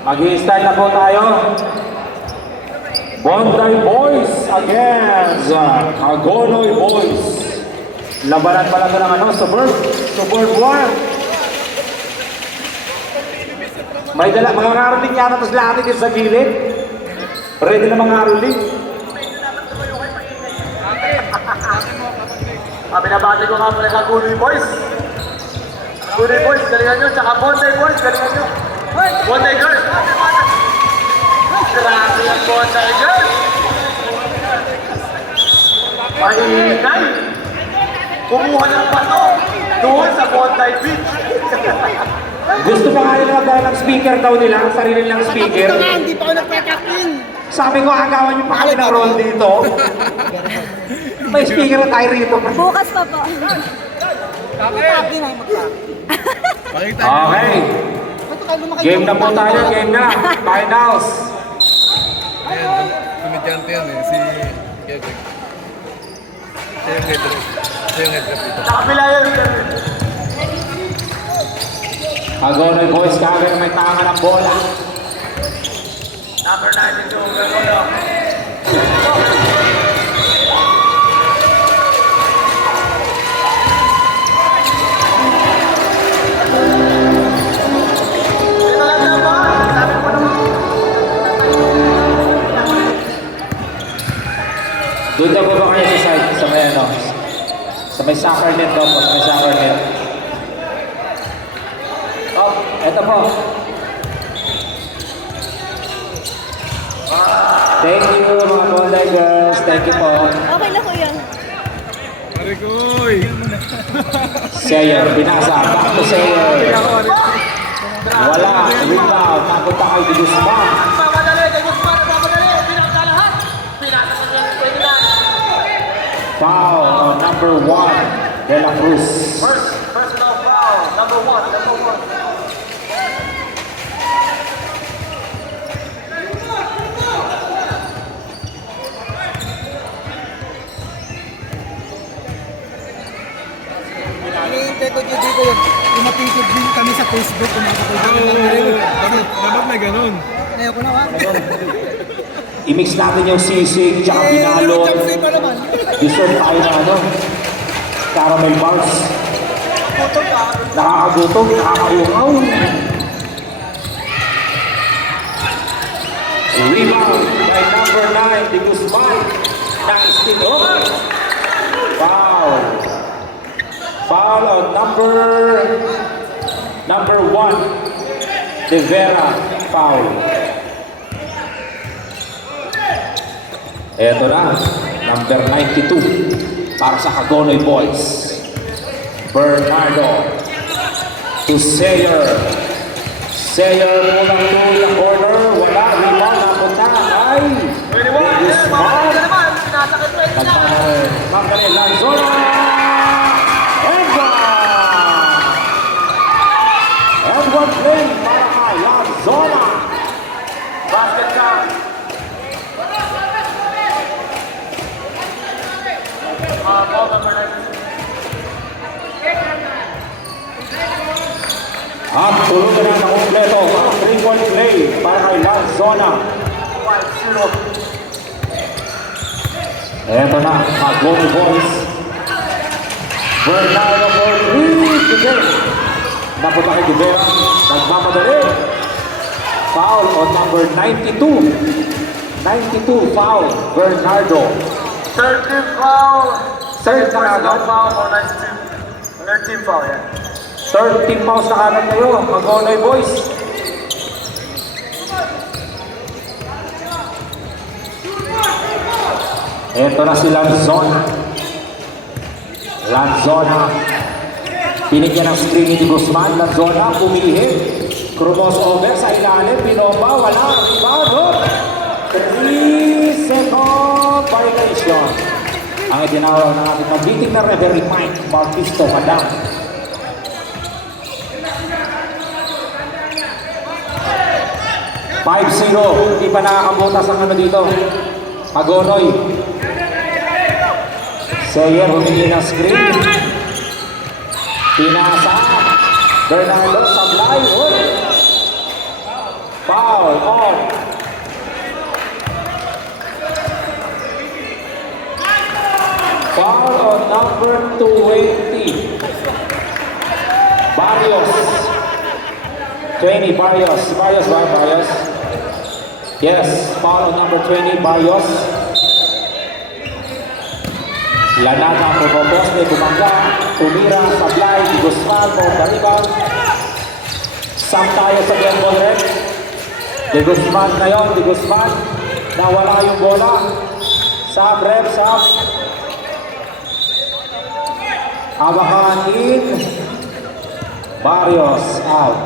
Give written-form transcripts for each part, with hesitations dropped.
Mag-i-start na po tayo. Bondi Boys against Hagonoy Boys. Labanan pala ito ng Suburb 1. May dala, mga ngaroling yata tapos lahat din sa gilid. Ready na mga ngaroling. Binabati ko nga pala sa Hagonoy Boys. Hagonoy Boys, galingan nyo. Tsaka Bondi Boys, galingan nyo. Bondi Girls. Grabe ang Bondi Girls. Mahinay. Kumuha ng bato doon sa Bondi Beach. Gusto pa nga nila magdala ng speaker daw nila, ang sarili nilang speaker. Hindi pa ako nagpatakin. Sabi ko, agawan niyo pa kami ng roll dito. May speaker na tayo rito. Bukas pa po. Magtakin ay magtakin. Okay. Game na po tayo, game na. Finals. Ayan, komedyante yan eh, si Kevin. Siya yung head ref. Siya yung head ref dito. Nakapila yun. Hagonoy Boys kagad may tama ng bola. Number 92, Hagonoy. Doon na po ba kayo sa side, sa may ano? Sa may soccer net daw po, sa may soccer net. Oh, eto po. Thank you mga Bondi Girls, thank you po. Okay na ko yan. Marikoy! Sayer, binasa, back to Sayer. Wala, rebound, napunta kay De Guzman. Foul on number 1, De La Cruz. Personal foul, number 1. Hinihintay ko dito yung mapitid din kami sa Facebook kung makakapagod. Dapat may ganun. Ayaw ko na ha. I-mix natin yung sisig, tsaka binalot. Chapsay pa naman. Deserve tayo na ano, caramel bars. Nakakagutom, nakakauhaw. Rebound by number 9, De Guzman. Nice kick off. Foul. Foul on number 1, De Vera. Foul. Eto na, number 92 para sa Hagonoy Boys. Bernardo to Sayer. Sayer mulang to the corner. Wala, rebound, napunta ay De Guzman. Nagpana rin. Magaling, Lanzona. Edward play para ka, Lanzona. Basket shot. At tulugan na ng kompleto ang 3-point play para kay Lanzona. 5-0. Eto na, Hagonoy Boys. Bernardo for 3 today. Napunta kay De Vera, nagmamadali. Foul on number 92. 92 foul, Bernardo. 13 foul. Third na agad. Foul or 92. 13 foul, yeah. 13 fouls na agad kayo, Hagonoy Boys. Ito na si Lanzona. Lanzona. Pinigyan ng screen ni De Guzman. Lanzona, pumihit. Crumos over sa ilalim. Pinomba, wala. Rebound. 3-second violation. Ang itinawag ng ating mabiting na referee Mike Marquisto Madam. Hindi pa nakakabutas ang ano dito. Hagonoy. Sayer humingi ng screen. Pinasa. Bernardo sablay. Foul. 20. Barrios. 20, Barrios. Barrios, right? Barrios. Yes, foul on number 20, Barrios. Lanada, Popoposte, Bumangga, Tumira, Sablay, Di Guzman, Rebound. Sam tayo sa game ball red. Di Guzman ngayon, Di Guzman. Nawala yung bola. Sam, rep, Sam. Abakan in. Barrios, out.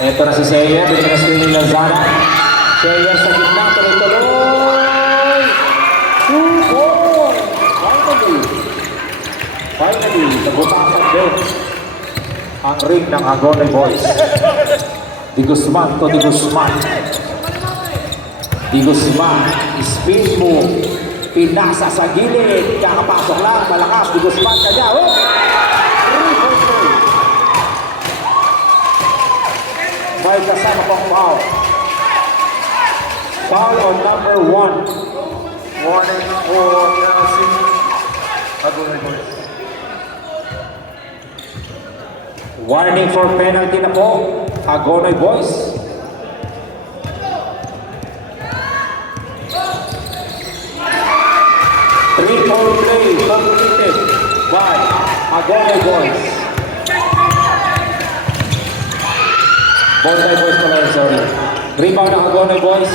Ito na si Seyer, dito na screen ni Lazana. Seyer sa gitna, tuloy-tuloy! Two-goal! Finally, nagutasan din ang ring ng Agone Boys. Di Guzman to Di Guzman. Di Guzman, speed move. Pinasa sa gilid, kakapasok lang, malakas. Di Guzman kanya, oh! 3-4-3. May kasama pang foul. Foul on number 1. Warning for penalty. Agone Boys. Warning for penalty na po. Agone Boys. Three-point play completed by Agone Boys. Bondi Boys pala, sorry. Rebound ng Agone Boys.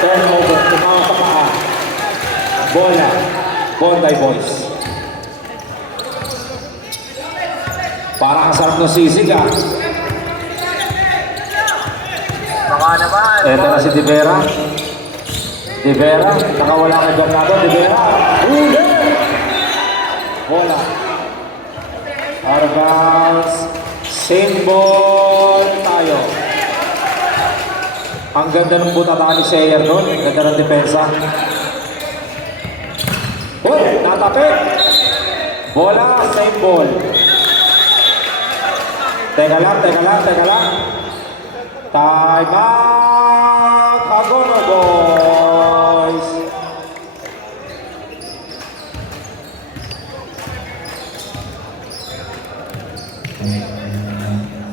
Turnover, tumawa sa paa. Bola, Bondi Boys. Parang ang sarap ng sisig ah. Baka naman. Eto na si Divera. Divera, nakawala kay Bernardo. Divera, huli! Bola. Arvals, same ball tayo. Ang ganda ng butata ni Seyer doon. Ganda ng depensa. Oh, natapit. Bola, same ball. Teka lang. Time out. Agone Boys.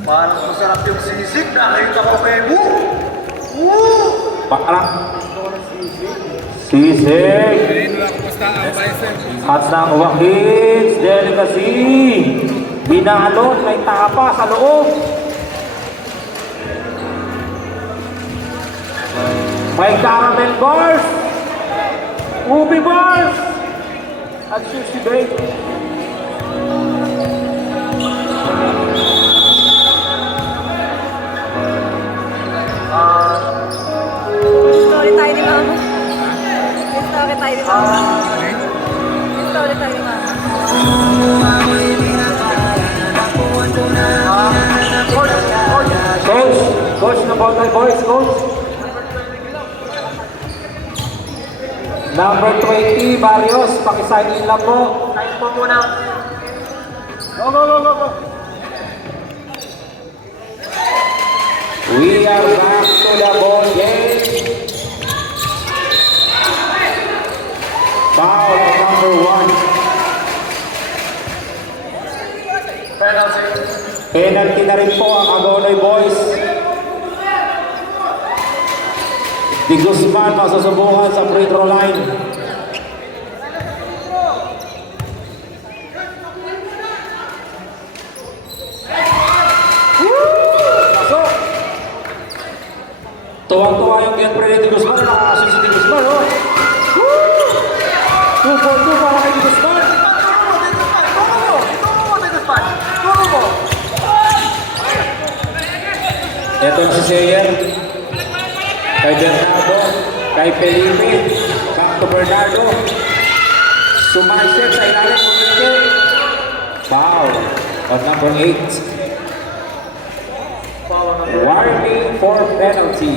Parang masarap yung sisig. Nakita ko kay Woo! Woo! Parang sisig. Green lang, basta ang bicep. At ng Wakits, delicacy. Binalot, may tapa sa loob. May caramel bars. Ubi bars. At sushi bake. Story tayo ni Mama. Story tayo ni Mama. Story tayo ni Mama. Coach na Bondi Boys, coach. Number 20, Barrios, pakisign in lang po. Sign po muna. Go. We are back to the ball game. Foul on number 1. Penalty. Penalty na rin po ang Agone Boys. Di Guzman masusubukan sa free throw line. Pasok! Tuwang-tuwa yung girlfriend ni Di Guzman. Nakakasin si Di Guzman, oh. 2-4-2 para kay Di Guzman. Ito na si Seyer. Kay Bernardo. Kay Felipe. Back to Bernardo. Sumaisip sa ilalim ng Felipe. Foul on number 8. Warning for penalty.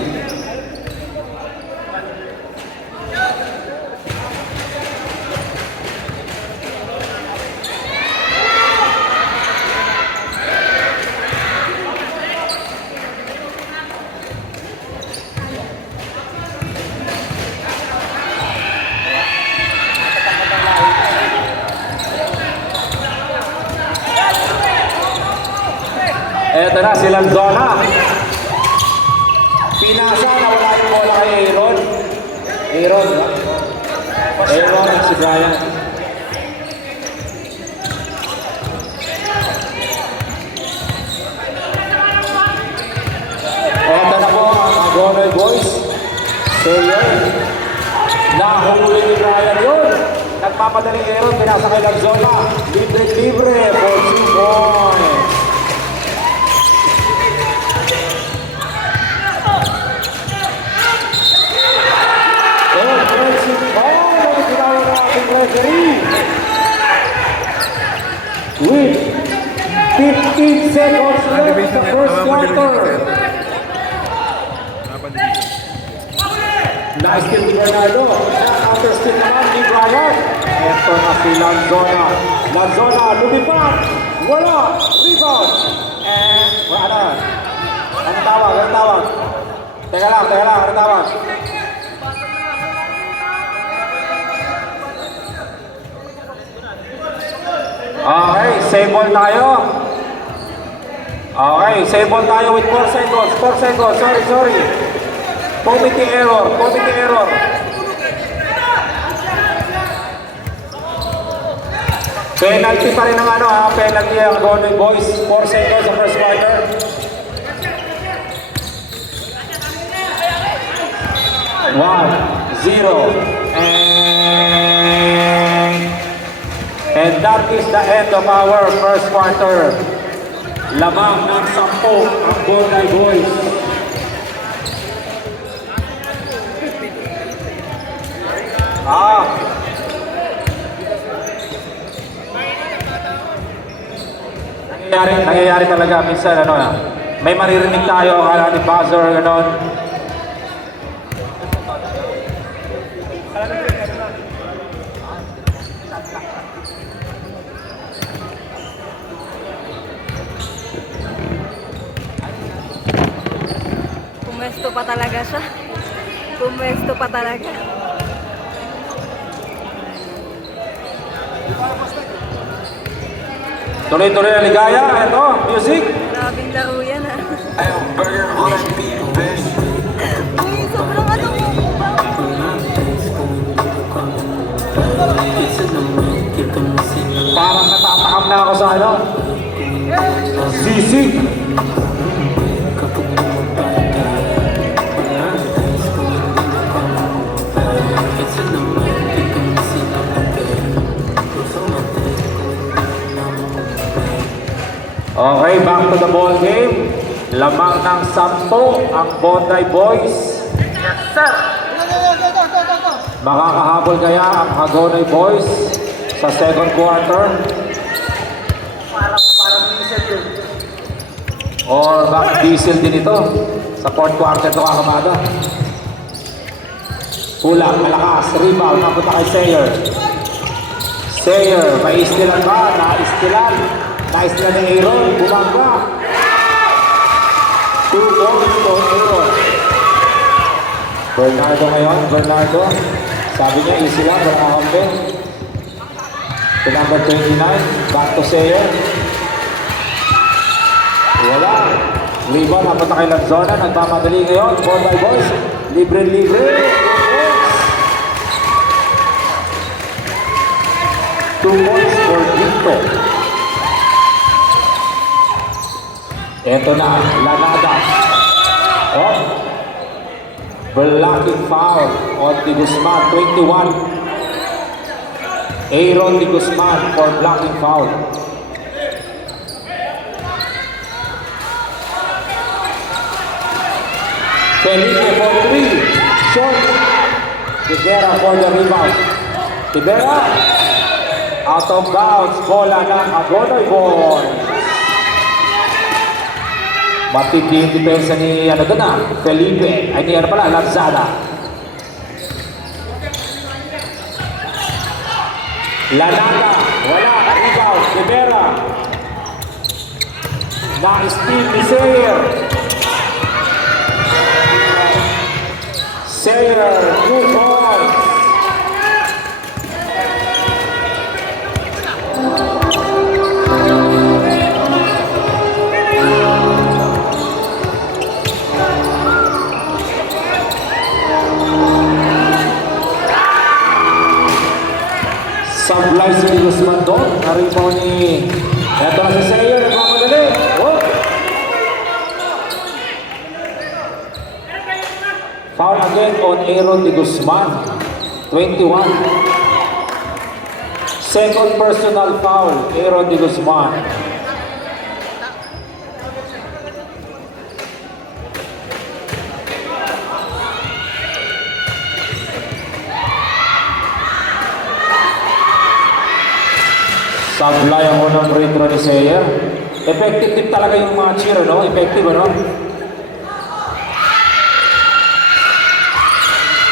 Eto na, si Lanzona. Pinasa na wala yung bola kay Aaron. Aaron, ha? Aaron at si Brian. Eto na po ang Agonoy Boys. Sayer. Nahuli ni Brian yun. Nagmamadali Aaron, pinasa kay Lanzona. Libre-libre for 2 points. With 15 seconds left in the first quarter. Nice kill ni Bernardo. Counter stick naman ni Brian. Ito na si Lanzona. Lanzona lumipad. Wala. Rebound. And wala na. Ano tawag? Ano tawag? Teka lang. Ano tawag? Okay, save ball tayo. Okay, save ball tayo with 4 seconds. 4 seconds. Sorry. Committee error. Penalty pa rin ang penalty ang Golden Boys. 4 seconds sa first quarter. One, zero. And that is the end of our first quarter. Lamang ng 10 ang Golden Boys. Nangyayari talaga minsan may maririnig tayo ni buzzer ganon. Pumesto pa talaga siya. Pumesto pa talaga. Tuloy-tuloy na ligaya. Ito, music. Grabing laro yan Uy, sobrang Parang natatakam na ako sa sisig. Okay, back to the ball game. Lamang ng 10 ang Bondi Boys. Yes, sir. Go. Makakahabol kaya ang Hagonoy Boys sa second quarter? Parang diesel yun. Or bakit diesel din ito? Sa fourth quarter ito kakamada. Kulang, malakas, rebound, napunta kay Sayer. Sayer, may istilan ba? Naistilan ni Aaron, bumangga. 2 points to Aaron. Bernardo ngayon, sabi niya easy lang, wala kakampi. To number 29, back to Sayer. Wala. Rebound, napunta kay Lanzona, nagmamadali ngayon. Bondi Boys, libre-libre. 2 points for Dito. Ito na, Lanada. Blocking foul on Di Guzman, 21. Aaron Di Guzman for blocking foul. Felipe for 3. Short. Rivera for the rebound. Rivera. Out of bounds. Bola ng Agonoy Boys. Matindi yung depensa ni Felipe. Ay ni Lanzada. Lanada. Wala. Rebound. Rivera. Na-steal ni Sayer. Sayer. 2 points. Sablay si Guzman doon. Narin po ni... Ito na si Sayer. Nagmamadali. Oh! Foul again on Aaron de Guzman. 21. Second personal foul. Aaron de Guzman. Sablay ang unang free throw ni Sayer. Effective din talaga yung mga cheer, no? Effective, ano?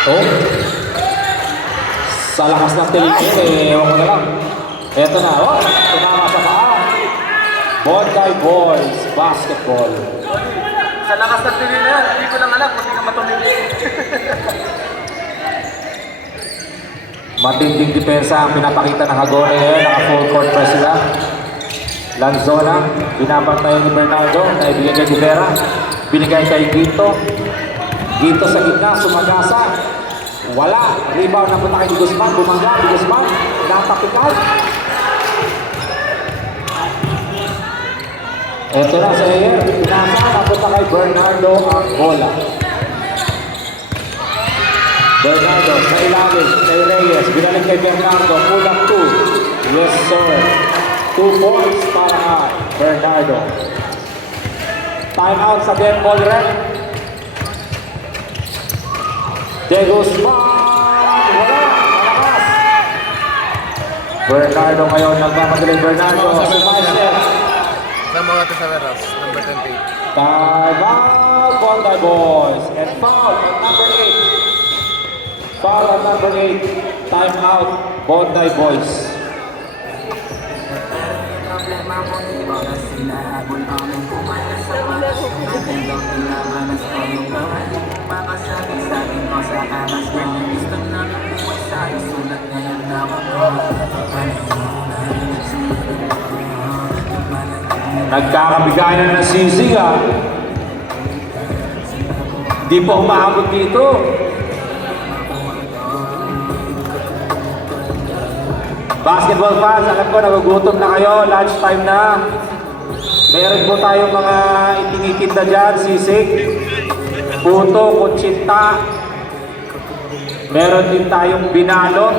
Oh. Sa lakas ng tiligin, ewan ko na lang. Eto na, oh. Tumama sa paa. Bondi Boys Basketball. Sa lakas ng tingin na yan, hindi ko lang alam kung hindi ka matumingin. Matinding depensa ang pinapakita ng Hagone ngayon. Naka full court press sila. Lanzona, binabantayan ni Bernardo. Naibigay kay Rivera. Binigay kay Gito. Gito sa gitna, sumagasa. Wala. Rebound na punta kay Di Guzman. Bumangga, Di Guzman. Natapikan. Ito na sa Ayer. Pinasa, napunta kay Bernardo ang bola. Bernardo sa ilalim, kay Reyes. Binalik kay Bernardo. Pull up 2. Yes, sir. 2 points para kay Bernardo. Time out sa game ball rep. De Guzman! Wala! Malakas! Bernardo ngayon, nagmamagaling Bernardo. Sumasya. Number natin sa Veras, number 28. Time out, Bondi Boys. And foul on number 8. Foul on number 8. Time out, Bondi Boys. Nagkakabigayan na ng sisig, ah. Di pa umaabot dito. Basketball fans, alam ko nagugutom na kayo, lunch time na. Meron po tayong mga itinitinda dyan, sisig, puto, kutsinta. Meron din tayong binalot.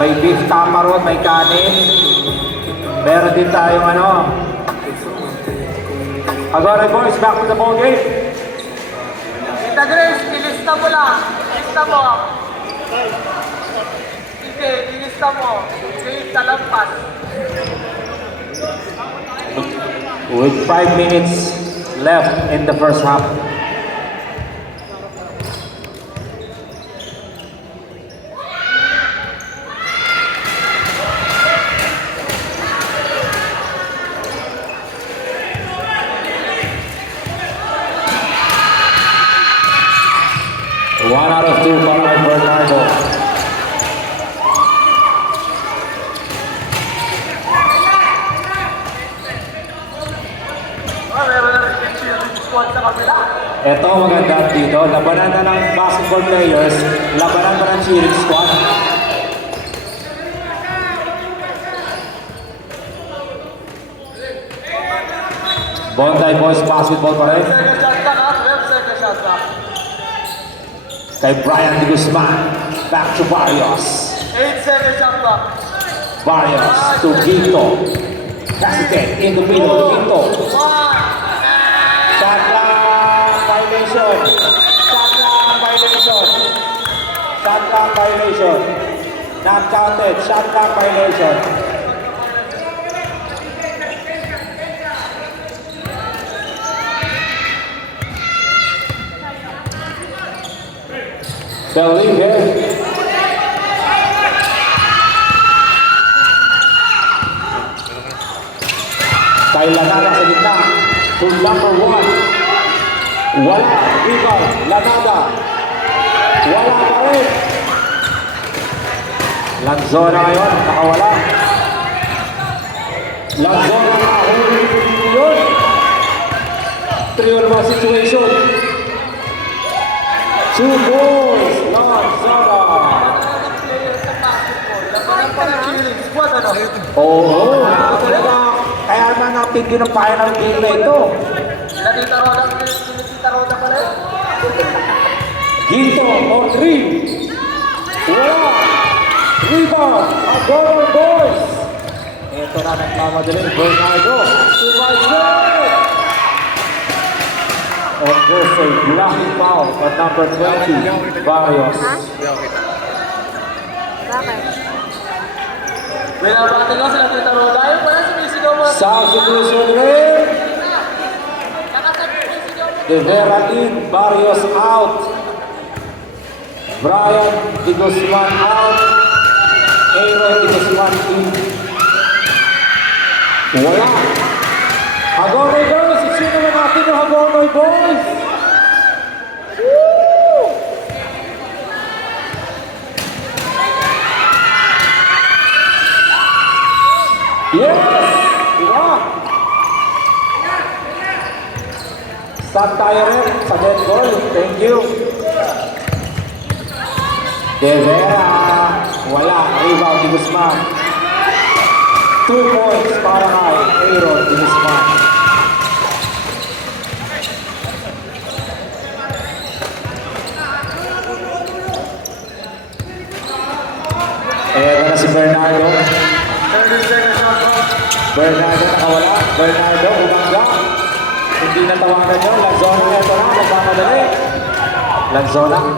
May beef taparon, may kanin. Meron din tayong ano. Hagone Boys, back to the ball game. Tita Grace, ilista mo lang. Ilista mo. Sige, ilista mo. Sige, talampas. With 5 minutes left in the first half. One out of 2 para kay Bernardo. Meron na rin yung squad sa kabila. Ito maganda dito, labanan na ng basketball players, labanan pa ng cheering squad. Bondi Boys basketball pa rin. Second shot back, ha? Second shot back. Kay Brian de Guzman, back to Barrios. 8 second shot back. Barrios to Gito. Hesitate in the middle, Gito. 1. Shot clock violation. Shot clock violation. Shot clock violation. Not counted. Shot clock violation. Believe it. Kay Lanada sa gitna. To number 1. Wala. Rebound. Lanada. Wala pa rin. Lanzona ngayon. Nakawala. Lanzona nakahuli. Yun. 3-on-1 situation. 2 goals. Lanzona. Labanan pa ng Sa'yo to. Oo, talaga. Kaya na natin din ang final game na ito. Tita Roda pala yun. Ginto on 3. Wala. Rebound. Agono boys. Ito na nagmamadali. Bernardo. Supervisor. And there's a blocking foul on number 20, Barrios. Hindi ako kita. Bakit? Binabati ko sila Tita Roda. Ayun pala, sumisigaw mo. Substitution rin. De Vera in, Barrios out. Brian Di Guzman out. Aaron Di Guzman in. Wala. Hagonoy boys, sino na natin yung Hagonoy boys? Woo! Yes! Diba? Start tayo rin sa dead goal. Thank you. De Vera. Wala. Rebound Di Guzman. 2 points para kay Aaron Di Guzman. Ayan na si Bernardo. 30 seconds on clock. Bernardo nakawala. Bernardo umangga. Hindi natawanan yun. Lanzona ito na. Nagmamadali. Lanzona.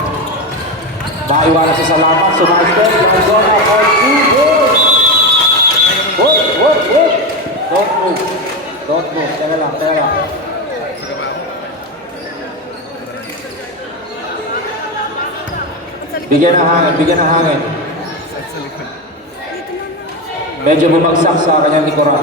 Naiwanan sa salamat. Sumaster. Lanzona for 2 goals. Whoop. Don't move. Don't move. Teka lang. Sige ba ako? Bigyan ng hangin. Sa likod. Medyo bumagsak sa kanyang likuran.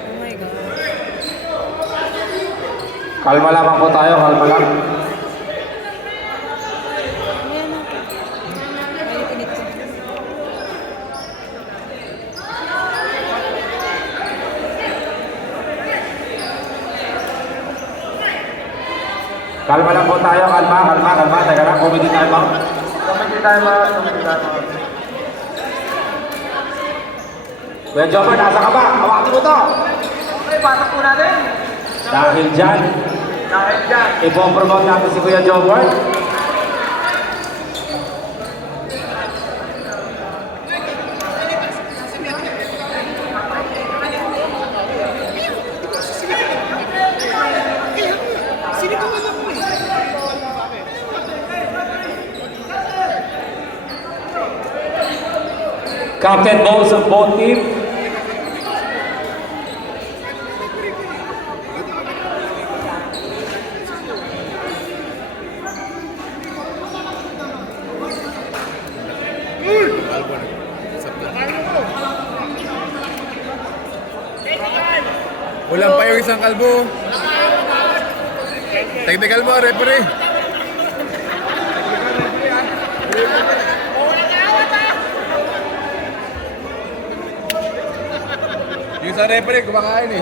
Oh my God. Kalma lamang po tayo. Kalma lang. Ayan na. May pinit ko. Kalma lang po tayo. Kalma. Teka lang. Comedy time out. Committee time out. Kuya Jobber, nasa ka ba? Hawakin mo to. Okay, pasok po natin. Dahil dyan, Dahil dyan. ipopromote natin si Kuya Jobber. Captain balls of both teams. Albo na. Sabta. Ulang pa yung isang kalbo. Technical mo, referee. Yung sa referee, kumakain eh.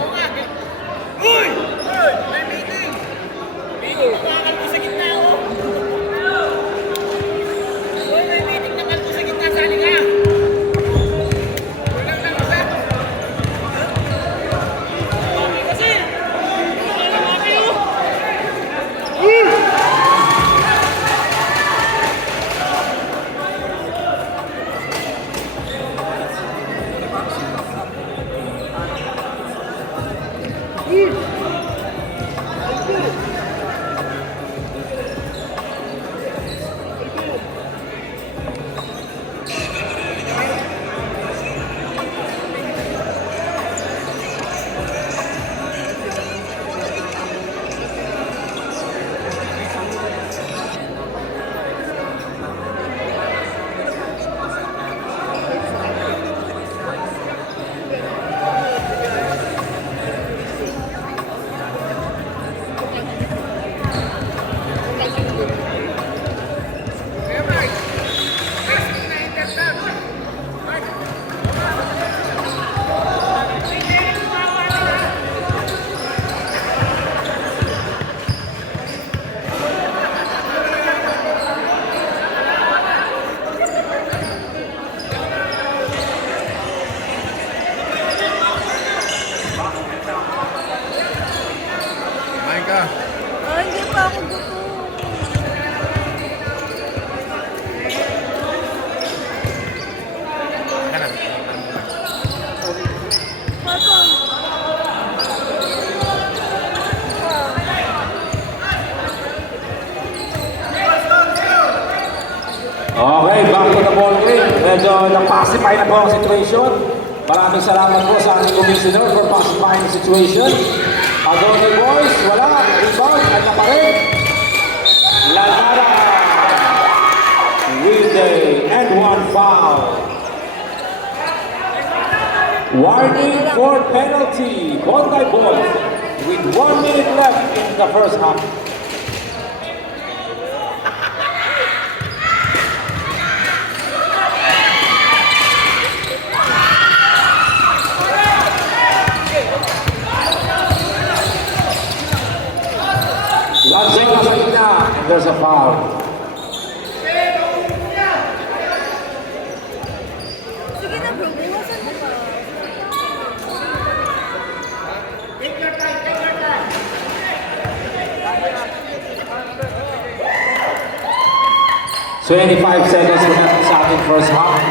medyo na-pacify na po ang situation. Maraming salamat po sa ating commissioner for pacifying the situation. Adonai boys, wala. Rebound, ano pa rin? Lanara with a and one foul. Warning for penalty. Bondi boys with 1 minute left in the first half. Lanzona sa gitna, and there's a foul. Sige na bro, iwasan mo pa. 25 seconds left sa ating first half.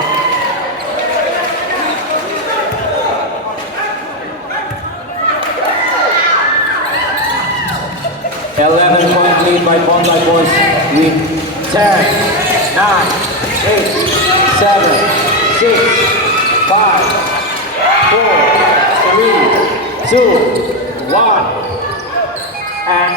.11 lead by Bondi Boys with 10, 9, 8, 7, 6, 5, 4, 3, 2, 1. And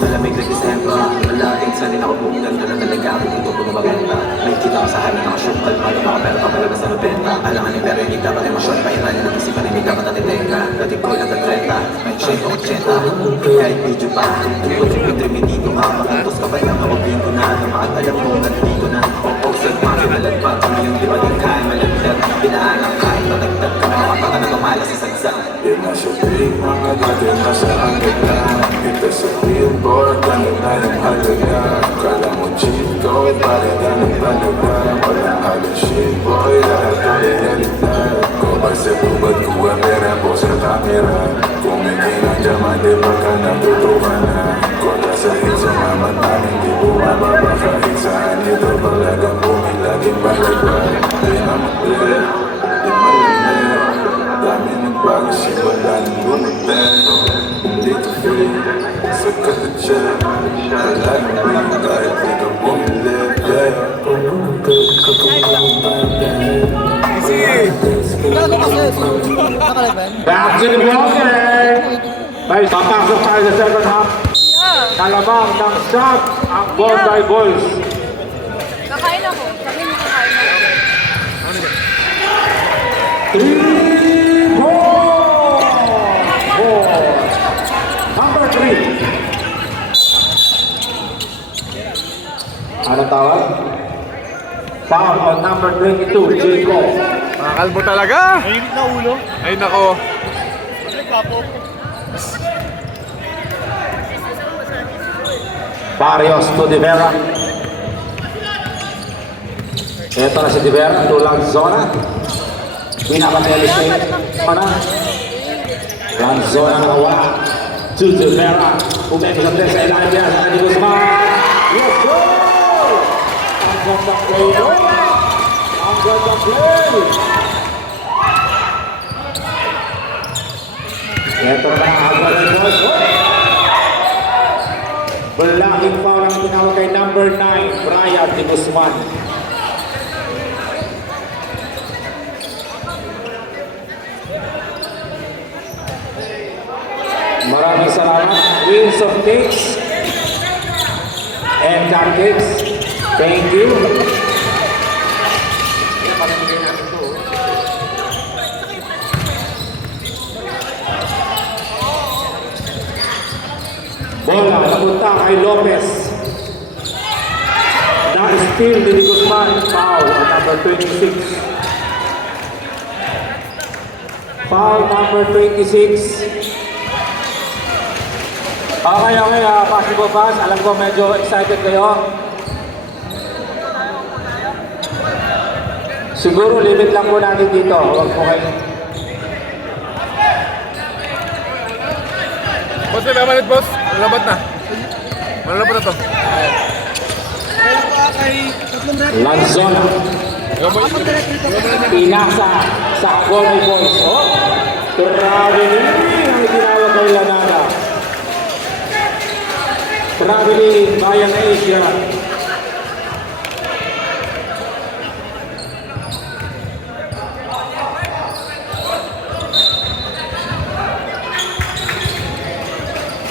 Malamig na Disemba, malaking sanay ako kung ganda na talaga ako dito kung maganda. May kita ko sa akin na nakashoot, kalmado mga pera papalaga sa nabenta. Alangan ni pero hindi dapat emosyon, pairalan ng isipan hindi dapat natitenga. Dati ko lang ang 30, may shape o 80. Kahit video pa, tungkol sa pinrimi dito ka. Makantos ka pa lang ako bingo na, lumaad alam mo nandito na. O sa mga malagpag, kung yung di ba din kaya malagdag. Pinaalang kahit matagdag ka, makapaka na tumala sa sagsak. Di na siya big, mga dati na sa agad na. Ito sa billboard, ganun na yung halaga. Kala mo cheat code, pare na ng talaga. Walang halong shit, boy, lahat na realidad. Kung ba sa tubad, kuha pera po sa kamera. Kung may kinadyaman, di ba ka natutukan na. Kola sa hit sa mamatanin, di bumababa kahit saan. Ito palagang bumilaging balagwag. Di na mag-play, di malamig. Dami nagbago simula nang dumating. Hindi ka free, sa katatsa. Alam mo rin kahit di ka bumili. Gago kasi, nakalaban. back to the ball game. May papasok tayo sa second half. Kalamang ng shot ang Bondi Boys. Kakain ako. Sabi mo kakain ako. 3 ball. Number 3. Ano tawag? Foul on number 22, Jacob. Mga kalbo talaga! Mainit na ulo. Ay nako. Barrios to De Vera. Ito na si De Vera, tulang zona. Pinapateli si mana. Lanzona na nawala. To De Vera. Umeko sa tres sa ilalim niya. Sa kanil Guzman. Yes, go! Ang gandang play doon. Ang gandang play. Ito na ang agad ng Blocking foul ang tinawag kay number 9, Brian de Guzman. Maraming salamat. Queens of Cakes and Cupcakes. Thank you. Bola, napunta kay Lopez. Na-steal ni Guzman. Foul on number 26. Foul number 26. Okay, possible pass. Alam ko medyo excited kayo. Siguro limit lang po natin dito. Huwag po kayo. Boss, may mamalit boss. Malalabat na. Malalabat na to. Lanzona. Pinasa sa Agomay Boys. Oh, traveling ang tinawag kay Lanada. Traveling Bayan Asia.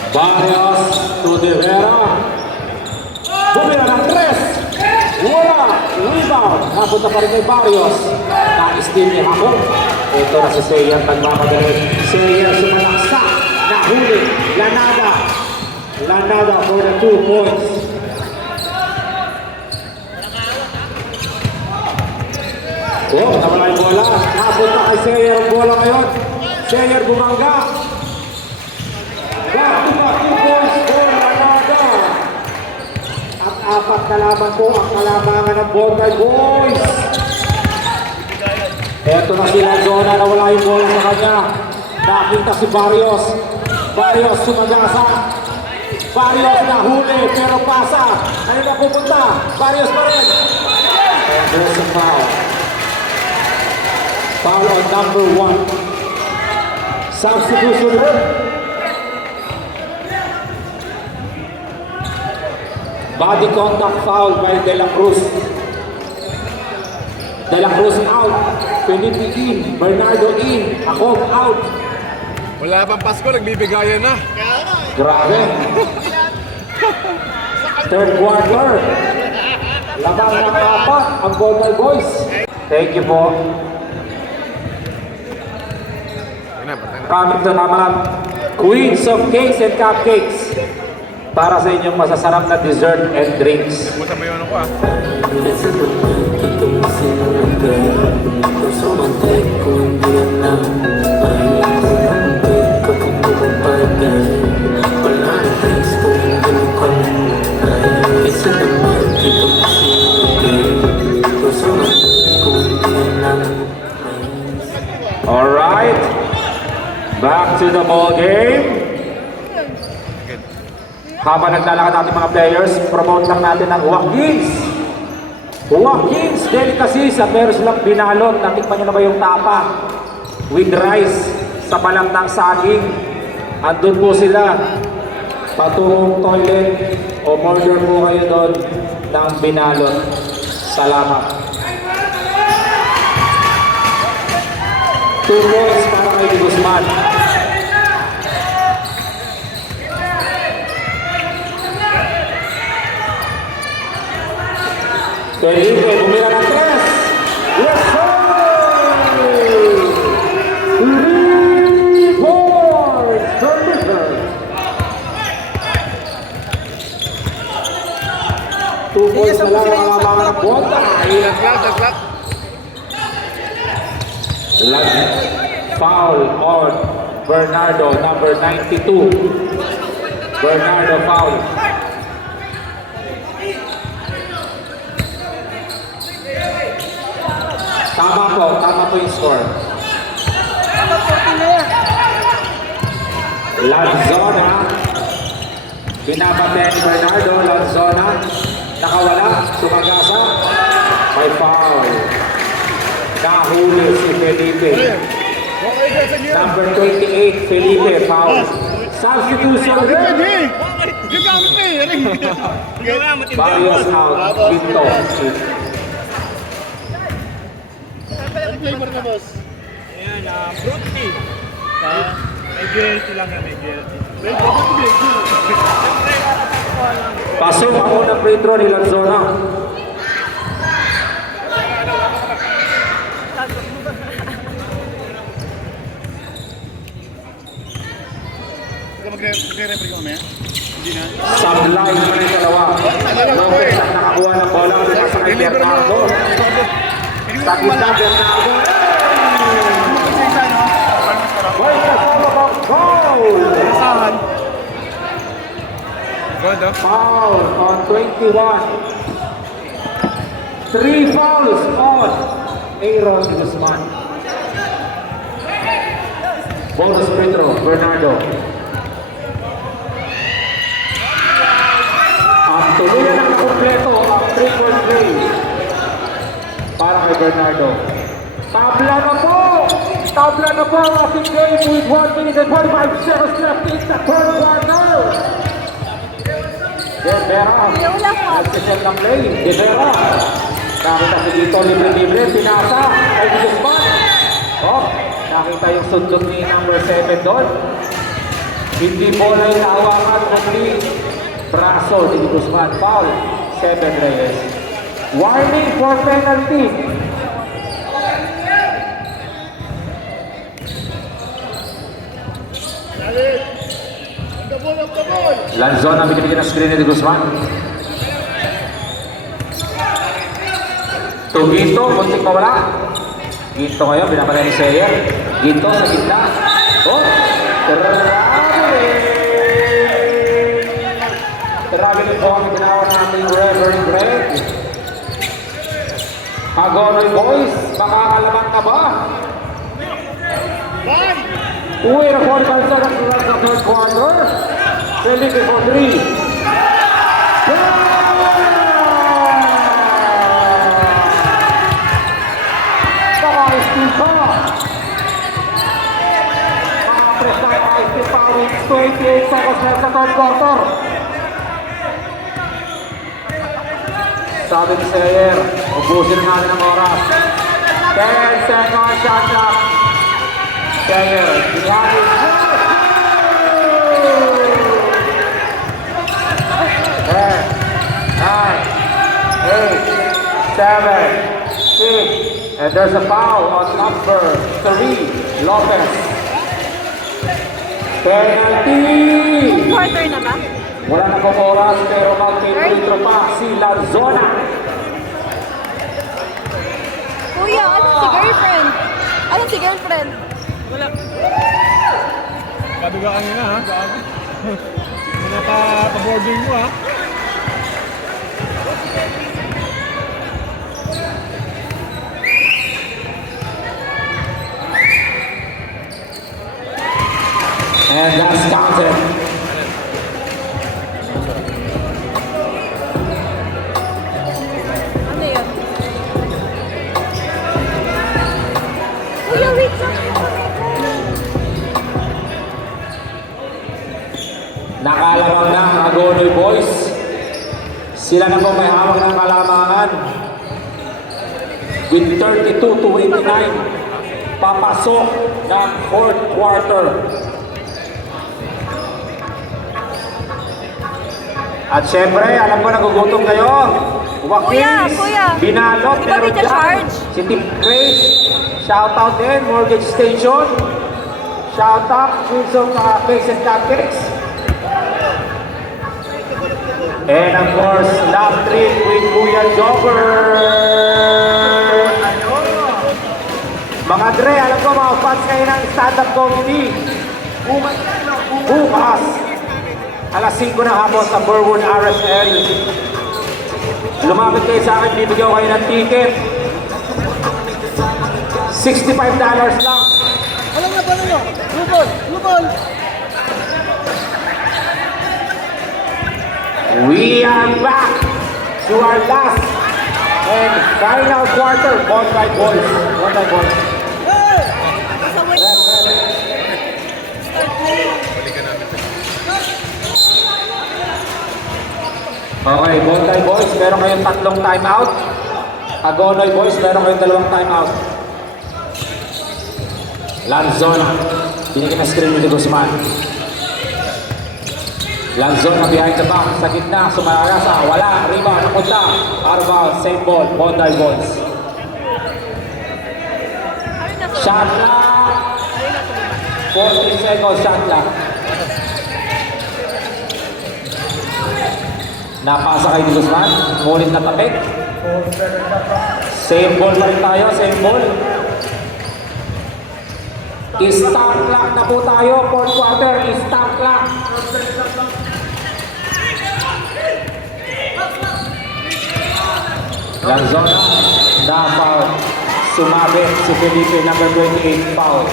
Barrios to De Vera. Bumira ng tres. Wala. Rebound. Napunta pa rin kay Barrios. Na-steal niya ako. Ito na si Sayer. Nagmamadali. Sayer sumalaksa. Nahuli. Lanada. Lanada for the 2 points. Oh, nawala yung bola. Napunta kay Sayer ang bola ngayon. Sayer bumangga. Back-to-back 2 points for Lanada. At 4 na lamang po ang kalamangan ng Bongay Boys. Eto na si Lanzona, nawala yung bola sa kanya. Nakita si Barrios. Barrios sumagasa. Barrios nahuli pero pasa. Ano na pupunta? Barrios pa rin. And there's a foul. Foul on number 1. Substitution. Body contact foul by De La Cruz. De La Cruz out. Felipe in. Bernardo in. Akong out. Wala pang Pasko, nagbibigayan na. Grabe. Third quarter. Labang ng 4 ang Bongay Boys. Thank you po. Coming to naman Queens of Cakes and Cupcakes para sa inyong masasarap na dessert and drinks. Puta mo yung ano ko ah. Alright, back to the ball game. Habang naglalakad ating mga players, promote lang natin ang Joaquins. Joaquins Delicacies at meron silang binalot. Natikman nyo na ba yung tapa? With rice sa balat ng saging. Andun po sila. Patungong toilet o order po kayo doon ng binalot. Salamat. 2 points para kay Di Guzman. Felipe, bumira ng 3. Yes, sir! 3 points from Victor. 2 points na lang ang mga ng bonta. Naglat. Foul on Bernardo, number 92. Bernardo foul. Tama po yung score. Lanzona. Binabate ni Bernardo. Lanzona. Nakawala. Sumagasa. May foul. Nahuli si Felipe. Number 28, Felipe, foul. Substitution. Barrios out. Quinto. Flavor na boss. Ayan, fruit tea. May guilty lang yan, may guilty. Pasok ang unang free throw ni Lanzona. Magre-referee ko mamaya? Hindi na. Sablay pa rin dalawa. Lopez ang nakakuha ng bola. Sa kay Bernardo. Sa gitna, Bernardo. May kasama bang foul? Foul on 21. 3 fouls on Aaron Guzman. Bonus free throw, Bernardo. Ang tuluyan ng kompleto ang 3-point play para kay Bernardo. Tabla na po! Tabla na po ang ating game with 1 minute and 45 seconds left in the third quarter. De Vera, nagsiset ng play. De Vera, nakita si dito libre-libre, pinasa kay Guzman. Oh, nakita yung sundot ni number 7 doon. Hindi bola yung hawakan, kundi braso ni Guzman. Foul, 7 Reyes. Warning for penalty. Lanzona binibigyan ng screen ni Guzman. To Ginto, muntik mawala. Ginto ngayon, binabala ni Sayer. Ginto sa gitna. Oh, grabe po ang ginawa natin Reverend Greg. Agonoy boys, makakalaman ka ba? Uwi na 45 seconds to rest of third quarter. Felipe for 3. Pakayos dito. Makapres na pakayos dito pa with 28 seconds left sa third quarter. Sabi ni Sayer, ubusin natin ang oras. 10 seconds shot clock. Sayer, behind. 10, 9, 8, 7, 6, and there's a foul on number 3, Lopez. Penalty! Quarter na ba? Wala na pong oras pero mag-intro pa si Lanzona. Kuya, anong si girlfriend? Anong si girlfriend? Wala. Kaduga kanina ha? Gabi. Mga ka-boarding mo ha? And that's counted. Ano yun? Kuya, wait lang. Nakalamang na ang Agonoy boys. Sila na po may hawak ng kalamangan. With 32-89, papasok ng fourth quarter. At syempre, alam ko nagugutom kayo. Wakis, Kuya. Binalot, Di ba meron may dyan. charge? Si Tip Grace, shout out din, Mortgage Station. Shout out, Wilson Cakes and Cupcakes. And of course, love trip with Kuya Jogger. Mga Dre, alam ko mga fans kayo ng stand-up comedy. Bukas, alas 5 ng hapon sa Burwood RSL. Lumapit kayo sa akin, bibigyan ko kayo ng ticket. $65 lang. Alam na ba nyo? Lubol! We are back to our last and final quarter. One by boys. Sa wait. Okay, Bontay boys, meron kayong tatlong timeout. Agonoy boys, meron kayong dalawang timeout. Lanzona, binigyan na screen ni Guzman. Lanzona behind the back, sa gitna, sumarasa, wala, rebound, napunta. Arbal, same ball, Bontay boys. Shot clock. 14 seconds shot clock. Napasa kay ni Guzman, ngunit natapik. Same ball pa rin tayo, same ball. Stop clock na po tayo, fourth quarter, stop clock. Lanzona, na foul. Sumabit si Felipe, number 28, foul.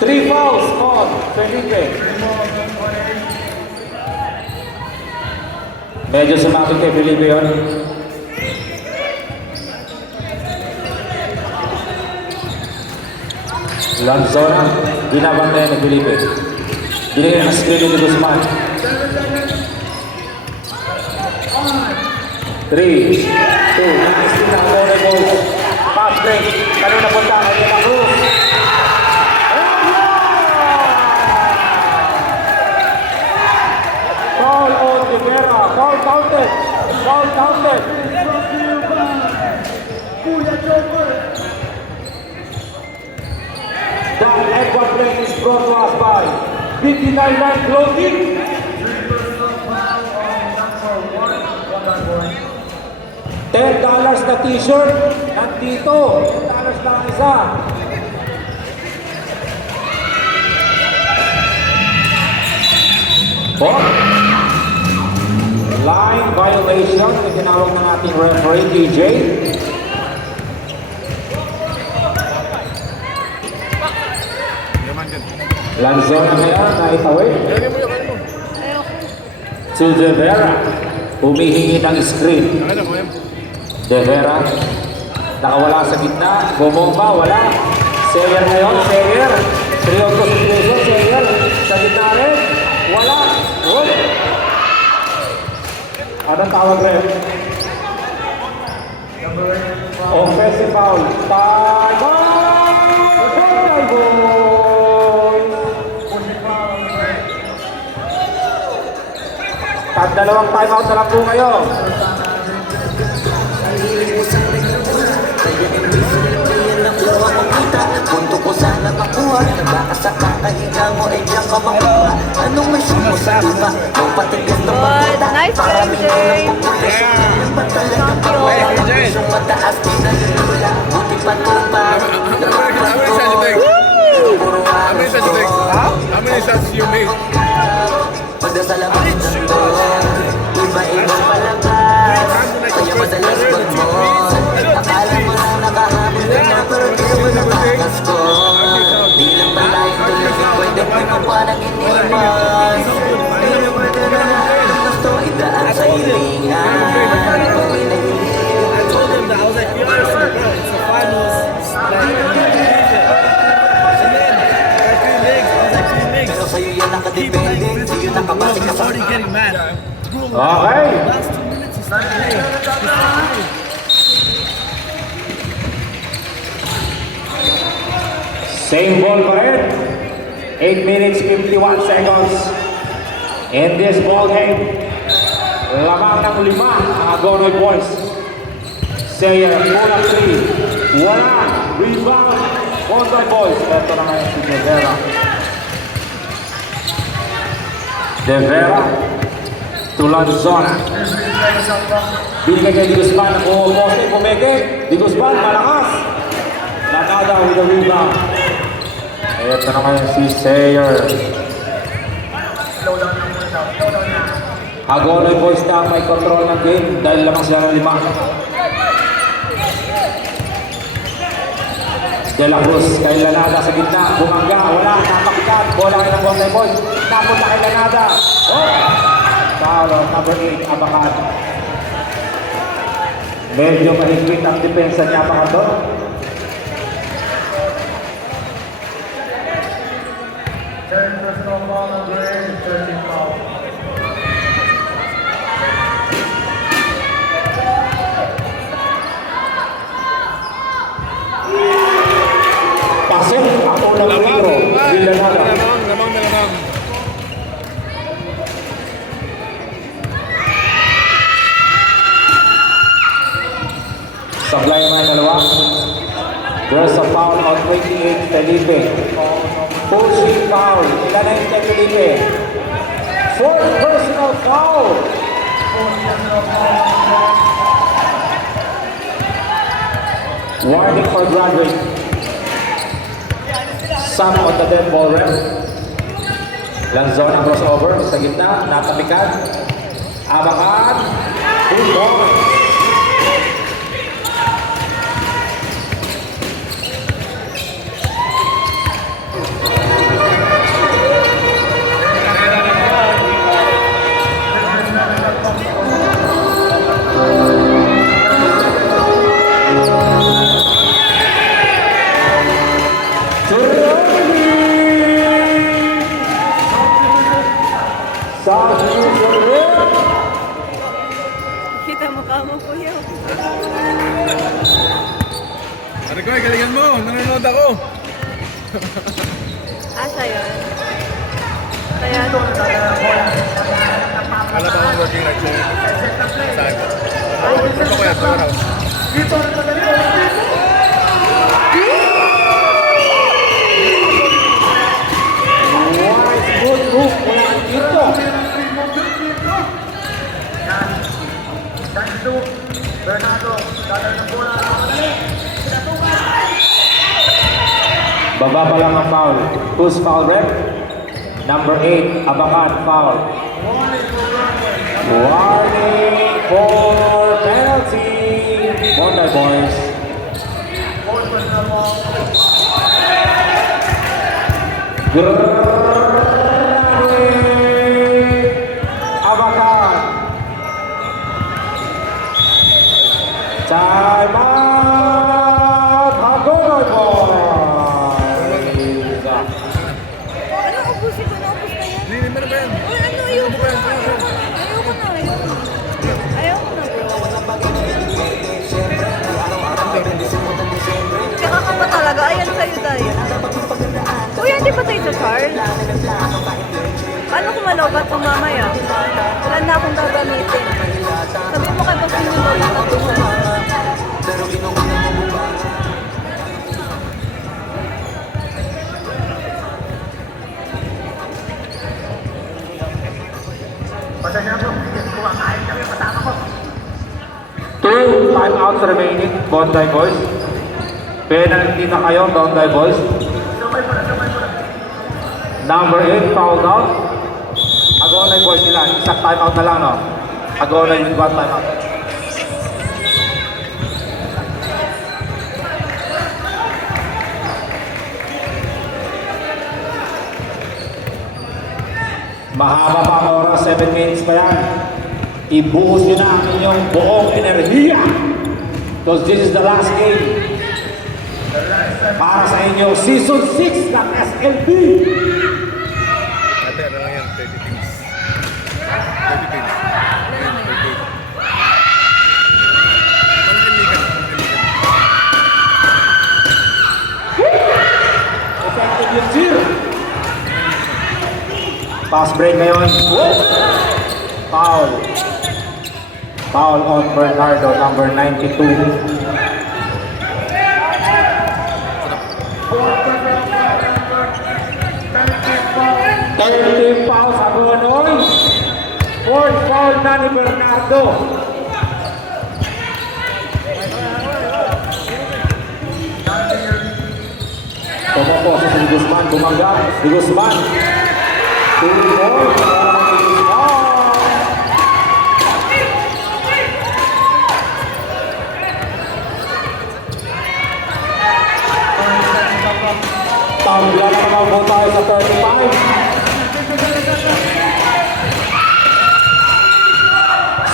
3 fouls on Felipe. Medyo sumabit kay Felipe yun. Lanzona, binabantayan ni Felipe. Binigyan ng screen ni Guzman. 3, 2, nice to the ball. Pass break. Kano na punta kay De La Cruz. Foul on Rivera. Foul counted. Foul counted. That Edward break is brought to us by 59 Clothing. $10 na t-shirt, nandito. $10 lang isa. Line violation, itinawag ng ating referee, DJ. Lanzona ngayon, naitawid. To De Vera, humihingi ng screen. De Vera, nakawala sa gitna, bumomba, wala. Sayer ngayon, Sayer. 3 situation, Sayer. Sa gitna rin, wala. Good. Anong tawag rin? Offensive foul. Time out! Boys! Dalawang time out na lang po kayo. Punto ko sana makuha. Baka sa kakahiga mo ay diyan ka makuha. Anong may sumo sa iba? Kung patigas na Good. Nice game, Jay. ba talaga pa yung mataas din na lula? Buti pa tupa. How many shots you made? Pagdasalamat ng doon, iba-ibang palabas. Kaya madalas pag-mall, akala mo na nakahabol ka na, pero di mo nakakaskor. Di lang malayo tuloy, pwede mo na parang iniwan. Di lang pwede na ang gusto, idaan sa hilingan. Pag-uwi na hiling. I told him that, I was like, yo, it's the finals. Pero sa'yo yan nakadepende, sa'yo nakabase ka sa Already getting mad. Okay. Last 2 minutes, he's not playing. Same ball pa rin. 8 minutes, 51 seconds. In this ball game, lamang ng 5 ang Agonoy Boys. Sayer, kulang 3. Wala. Rebound. Agonoy Boys. Ito naman si De Vera. De Vera to Lanzona. Binigay kay Di Guzman. Poste, pumeke. Di Guzman, malakas. Lanada with the rebound. Ito naman si Sayer. Agonoy Boys na may control ng game dahil lamang sila ng 5. De La Cruz kay Lanada sa gitna, bumangga, wala, napakikat, bola kay ng Agonoy Boys, napunta kay Lanada. Oh! Foul on number 8, Abacan. Medyo mahigpit ang depensa niya Abacan doon. Pasok ang unang libro, Villanada. Lamang. Sablay mga dalawa. There's a foul on 28, Felipe. Pushing foul. Ilan na yung kay Felipe? 4th personal foul. Warning for Bradwick. Some on the dead ball ref. Lanzona crossover sa gitna, natapikan. Abacan. Good ball. Turun. Nanonood ako. Siya yun. Kaya, Alam ba akong working night show? Saan? Ito ko yan, sa warehouse. Nice good move mula kay Quinto. Baba pa lang ang foul. Who's foul rep? Number 8, Abakan, foul. Warning for penalty. Bondi boys. Abakan. Time out. Hagonoy boys. ano, ubusin ko na, ubus na yan. Hindi mo na ba yan? Uy, ano, ayoko na, Tsaka ka pa talaga, ayan sa'yo dahil. Uy, hindi pa tayo sa Charles. Paano kung malobat kung mamaya? Wala na akong gagamitin. Sabi mo kay Boss Nino, wala na ito sa Two timeouts remaining, Bondi boys. Penalty na kayo, Bondi boys. Number 8, fouled out. Agonay boys nila, isang timeout na lang, no? Agonay with one timeout. Mahaba pa ang oras, 7 minutes pa yan. Ibuhos nyo na ang inyong buong enerhiya. Because this is the last game. Para sa inyong Season 6 ng SLB. Ate, ano lang yan? 30 pins. 30 pins. Effective yung zero. Pass break ngayon. Foul. Foul on Bernardo, number 92. Third foul sa Gonoy. Fourth foul na ni Bernardo. Tumoko si Guzman, bumanggap. Si Guzman. 2 more. Tabla na naman po tayo sa 35.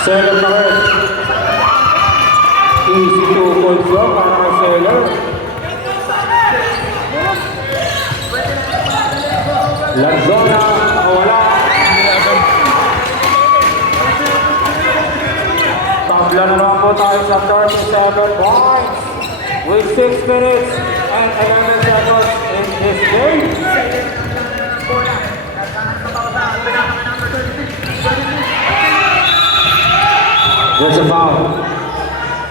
Seller na rin. Easy 2 points yun para kay Seller. Lanzona, wala. Tabla na naman po tayo sa 37 points. With 6 minutes and 11 seconds in this game. There's a foul.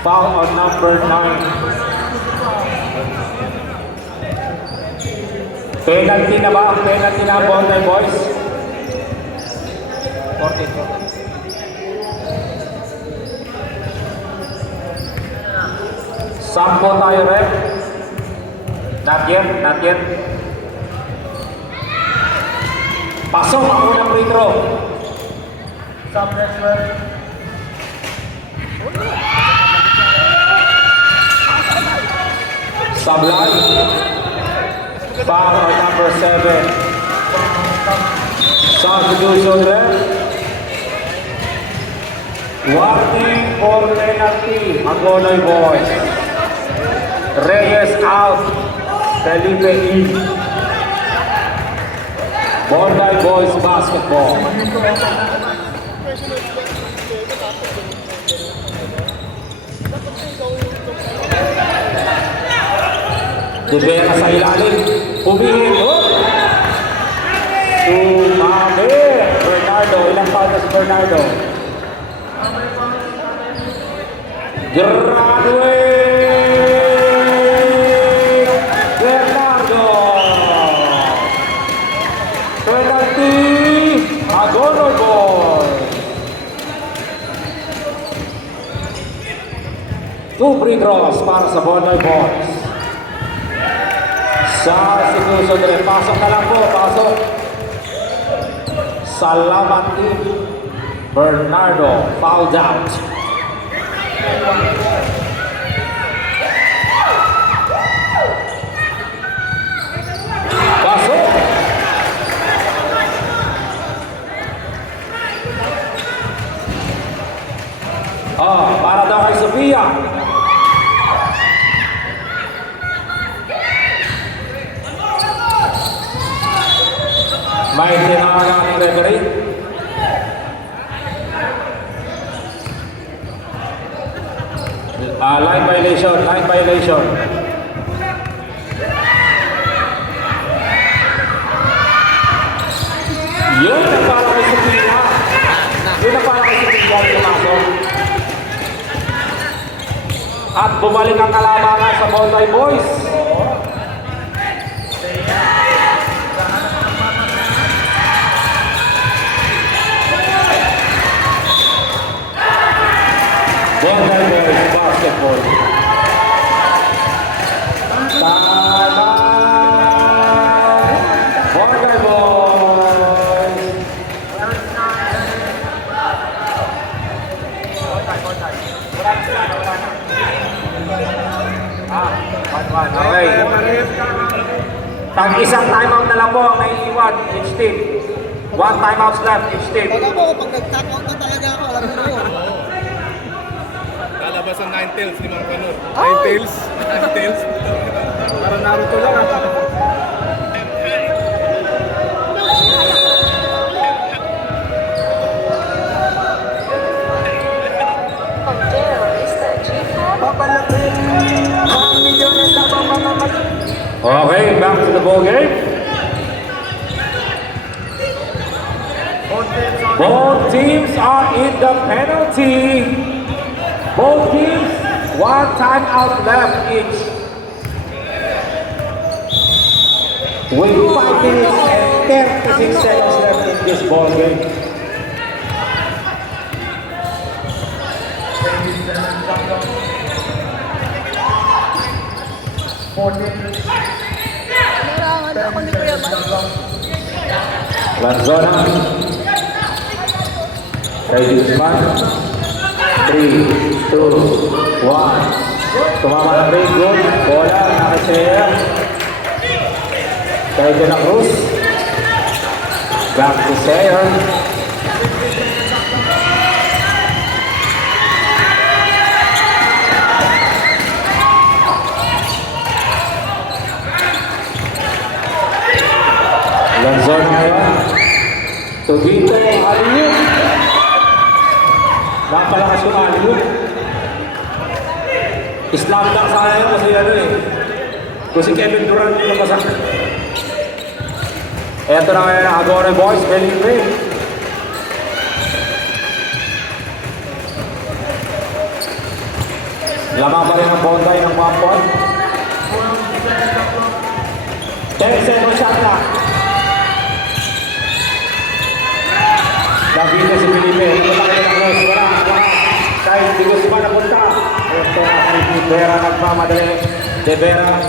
Foul on number 9. Penalty na ba? Penalty na, Bondi boys. 14. Sampo tayo rin. Not yet, not yet. Pasok ang unang free throw. Sablan. Foul on number 7. Substitution rin. Warning for penalty. Agonoy boys. Reyes out. Felipe in. Bondi boys basketball. De Vera sa ilalim. Humihilot. Tumabi. Bernardo. Ilang foul na si Bernardo? Graduate. Bernardo. Penalty. Agono ball. 2 free throws para sa Bondoy Boys. Sa sinusunod rin. Pasok na lang po. Pasok. Salamat team. Bernardo fouled out. Pasok. Para daw kay Sofia. May tinawagan ng referee. Line violation, line violation. Yun ang para kay Sofia. Yun ang para kay Sofia ang pumasok. At bumalik ang kalamangan sa Bondoy Boys. Bondoy Boys basketball. Tama! Bondoy Boys. Okay. Tag-isang timeout na lang po ang naiiwan each team. 1 timeouts left each team. Pag ako, pag nag-tap-out na talaga ako, alam mo yun. Lalabas ang 9 tails ni Mang Kanor. 9 tails? 9 tails? Parang Naruto lang ata. Okay, back to the ball game. Both teams are in the penalty. Both teams, 1 timeout left each. With 5 minutes and 36 seconds left in this ball game. Kailangan ako ni Kuya Mike. Lanzona. Kay Guzman. 3, 2, 1. Tumama ng ring. Good. Bola. Nakasaya. Kay De La Cruz. Back to Sayer. Lanzona ngayon. Tugito. Aliyup. Napalakas yung Aliyup. Islam lang sana yun kasi ano eh. Kasi Kevin Durant yung masak. Eto na ngayon ang Agore Boys. Felipe. Lamang pa rin ang Bondoy ng 1 point. 10 seconds shot na. Davide si Felipe. Ito pa rin ang Rose. Wala. Kahit hindi ko si napunta. Ito na si De Vera nagmamadali. De Vera.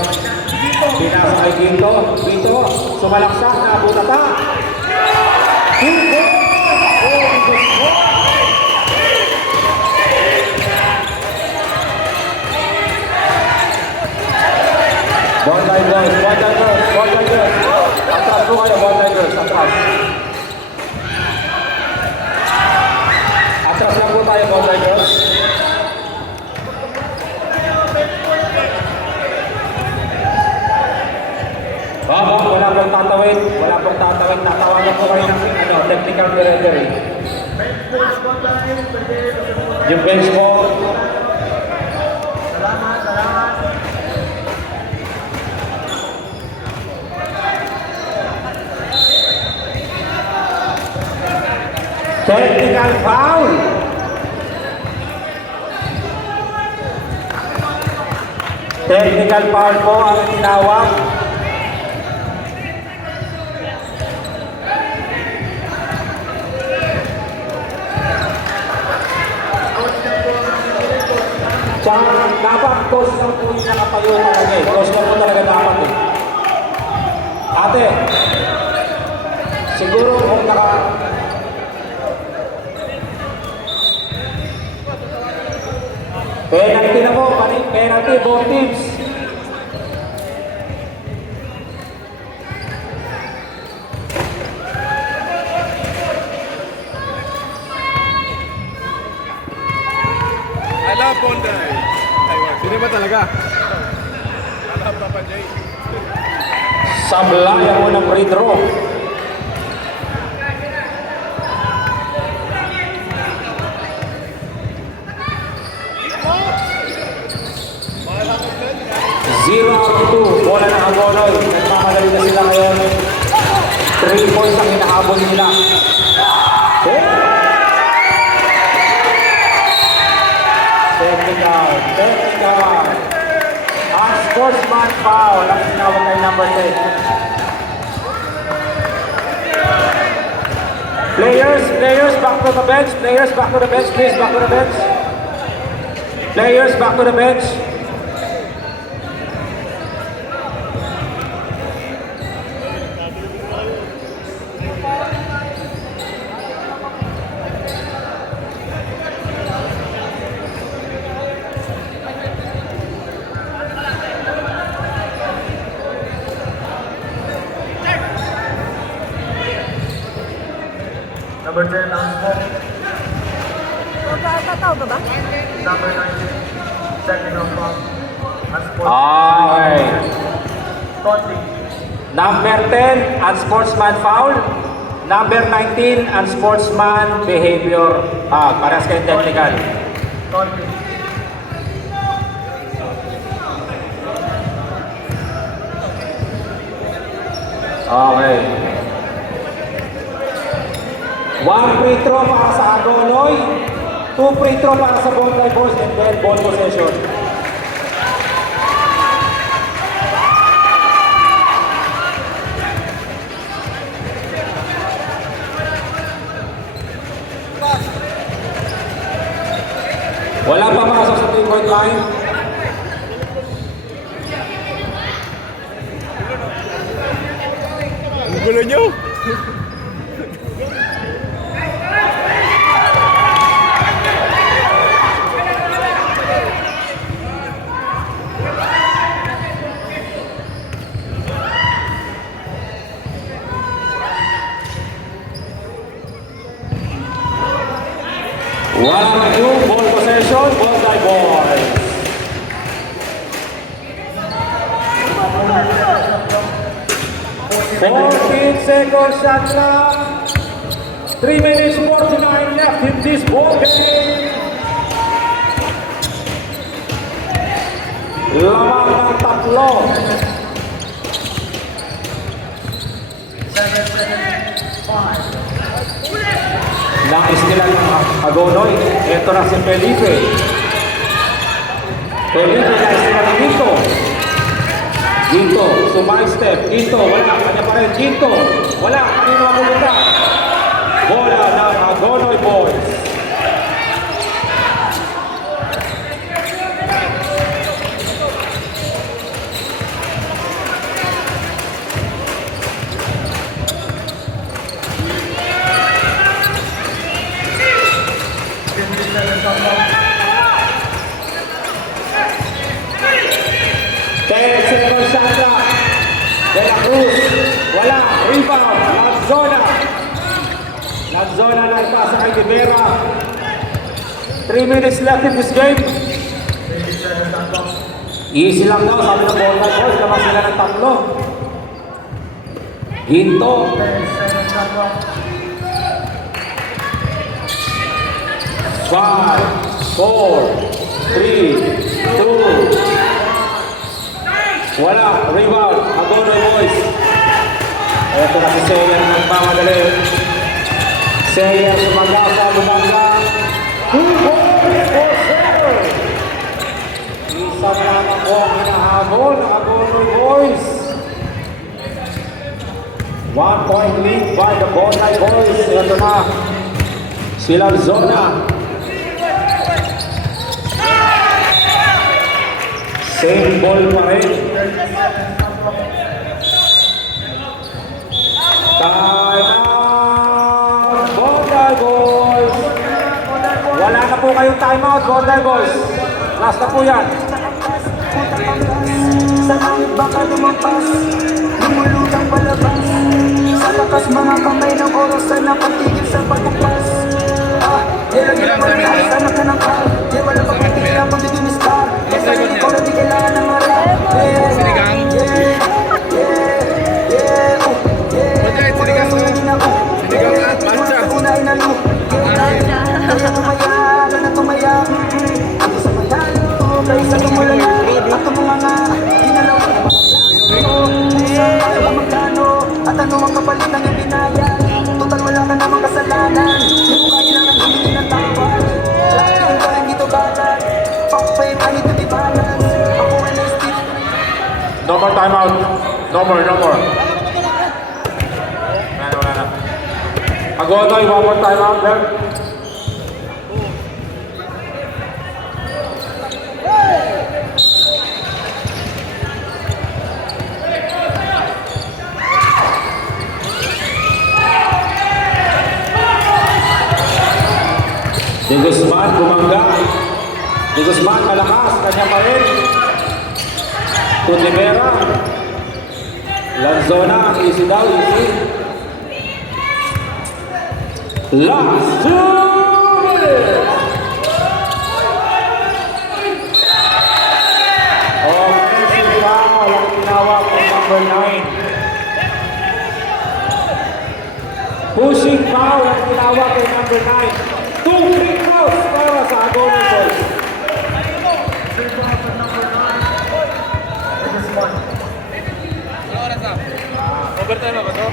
Pinasa kay Quinto. Quinto. Sumalaksak na butata. Quinto. Bondoy Girls. Bondoy Girls. Bondoy Girls. Atras po kayo. Bondoy Girls. Atras. Atras lang po tayo, Bondoy Girls. Wala pong tatawid. Wala pong tatawid. Tatawagan po kayo ng technical referee. Yung bench po. Technical foul. Technical foul po ang tinawag. Tsaka dapat coach lang po yung nakatayo talaga eh. Coach lang po talaga dapat eh. Ate, siguro kung penalty na po, penalty, both teams. I love Bonday. Sino ba talaga? I love Papa J. Sablay ang unang free throw. Zero out of 2. Bola ng Agonoy. Nagmamadali na sila ngayon. 3 points ang hinahabol nila. Technical. Ang sportsman foul ang sinawag kay number 10. Players back to the bench. Players back to the bench, please. Back to the bench. Players back to the bench. Number 10, Anspo. Tataw ka ba? Number 19, technical foul. Anspo. Okay. Conti. Number 10, unsportsman foul. Number 19, unsportsman behavior. Parehas kayo technical. Conti. Okay. 1 free throw para sa Agonoy. 2 free throw para sa Bonday Boys and then ball possession. Wala pa makasok sa 3-point line. Ang gulo nyo! Walang yung ball possession, Bonday Boys. Seconds shot clock. 3 minutes 49 left in this ball game. Lamang ng tatlo. 7 seconds. 5. Nais nila ng Agonoy. Ito na si Felipe. Felipe, nais nila ng Ginto. Ginto, sumay step. Ginto, wala. Kanya pa rin. Ginto, wala. Kanino mapupunta? Bola ng Agonoy Boys. Seconds shot clock. De La Cruz, wala. Rebound, Lanzona. Lanzona nagpasa kay Rivera. 3 minutes left in this game. Easy lang daw, sabi ng Bonday Boys, naman sila ng tatlo. Ginto. 5, 4, 3, 2. Wala, rebound, Agonoy Boys. Ito na si Sayer nagmamadali. Sayer Sumagasa, Lumanga. 2 points for Sayer. Isa na naman po ang hinahabol ng Agonoy Boys. 1 point lead by the Bonay Boys. Ito na. Sila Zona. Same ball pa rin. Time out! Bonday Boys! Wala na po kayong time out, Bonday Boys. Last na po yan. Sa langit baka lumampas, lumulutang palabas. Sa lakas mga kamay ng oras na nakatigil sa pagkupas. Nilagyan mo rin tayo sa naka ng car. Di wala pang pipili na pagdidinis ka. Kasi ikaw na di kailangan ng maral. Sinigang. Sinigang at matcha. Kaya tumaya, na tumaya. Ako sa mayalo, kaya sa tumulala. At tumunganga, ginalaw ko na saan ba magkano? At ano ang kapalit ng ibinaya? Total wala ka namang kasalanan. Di mo kailangan humingi ng tawad. Lahat ba hindi to balag? Fuck fame, I need to be balanced. Ako ay na-stick. No more time out. No more, no more. Wala na. Agonoy, 1 more time out there. Di Guzman, bumangga. Di Guzman, malakas. Kanya pa rin. Tudimera. Lanzona, easy daw, easy. Last 2 minutes. Offensive foul ang tinawag ng number 9. Pushing foul ang tinawag ng number 9. 2 free throws para sa Agonoy Boys. Overtime na ba to?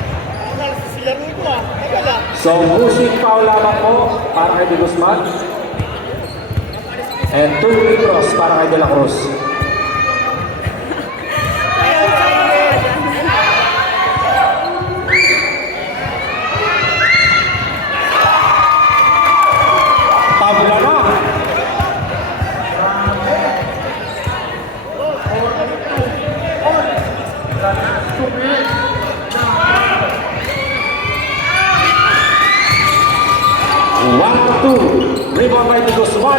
So, pushing foul lamang po para kay De Guzman. And 2 free throws para kay De La Cruz. Tabla na. One, two. Rebound by Di Guzman.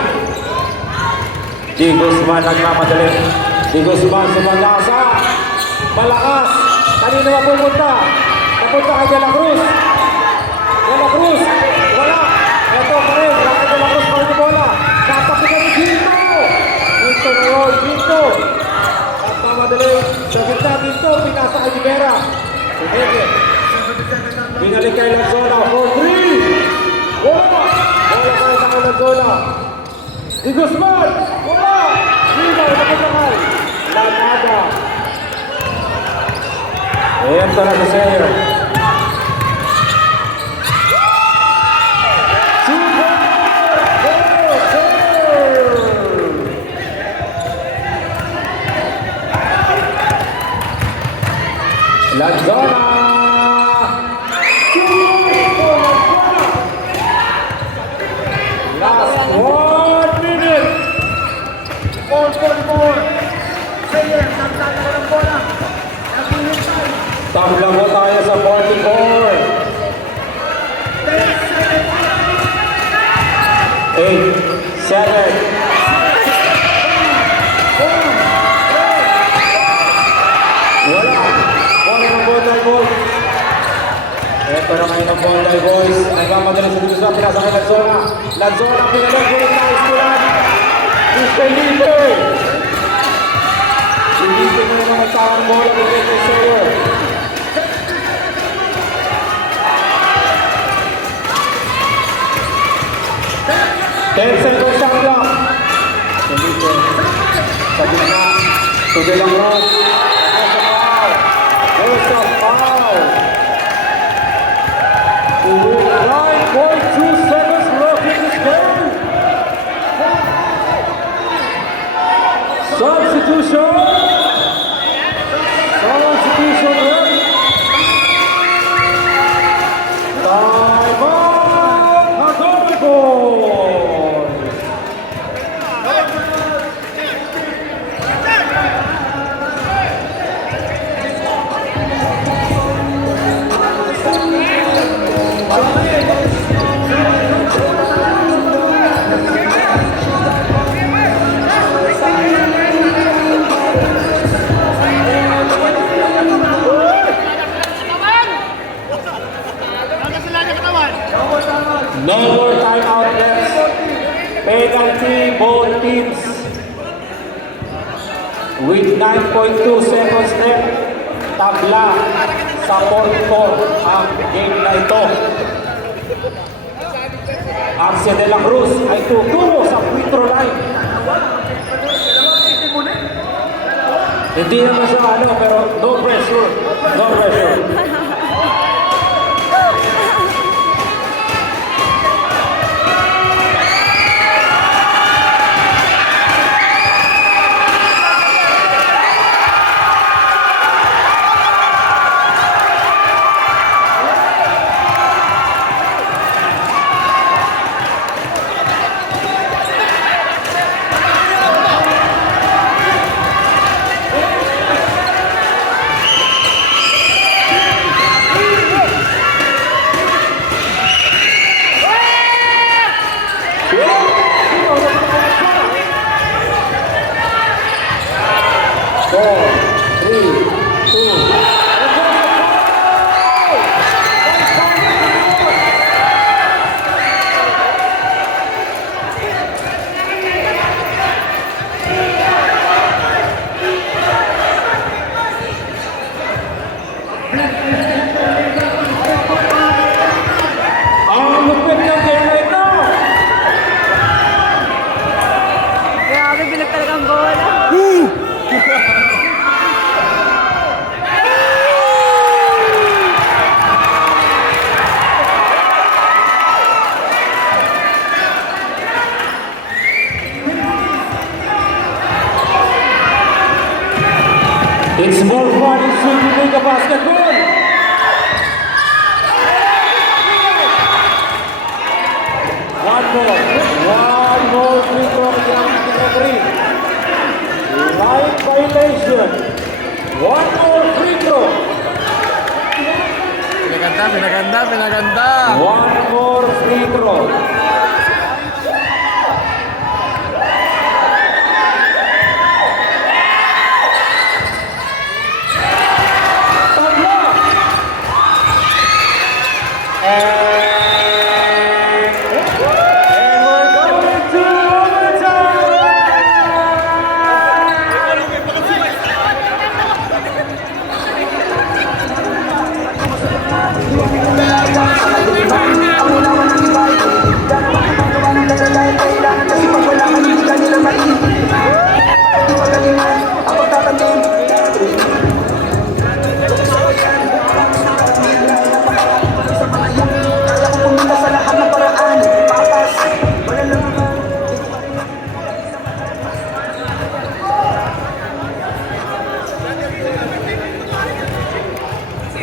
Di Guzman nagmamadali. Di Guzman sumagasa. Malakas. Kanina ba pupunta? Napunta kay De La Cruz. De La Cruz. Wala. Ito pa rin. Wala kay De La Cruz pa rin yung bola. Natapikan ni Ginto. Ginto na yun. Ginto. At mamadali. Sa gitna Ginto. Pinasa kay Rivera. Sige. Binalik kay Lanzona for 3. Wala! Wala kayo sa Lanzona. Di Guzman! Wala! Rebound na kasakay. Lanada. Ayan to na sa Sayer. Lanzona! Last 1 minute! 4:44. Tabla mo tayo sa 44. 8, 7. Wala. Wala ng Bonday Boys. Ito na ngayon ng Bonday Boys. Nagmamadali sa dito sa pinasakay Lanzona. Lanzona, pinagay ko rin tayo simulan. Is Felipe. Felipe na naman nagtawang bola ng Felipe Sayer. Ten seconds ang clock. Felipe. Sa gitna. Tuloy lang Ross. There's a foul. To right seconds left in this game. Substitution. Substitution left. Time out. Hagaway Boys. No more timeout left. Penalty both teams. With 9.2 seconds left, tabla sa 4-4 ang game na ito. Arce de la Cruz ay tutungo sa free throw line. Hindi naman siya pero no pressure. No pressure. Grabe, bilag talagang bola. It's more fun in Sweden League of Basketball. One more free throw against the three. Line violation. One more free throw. Pinaganda. One more free throw.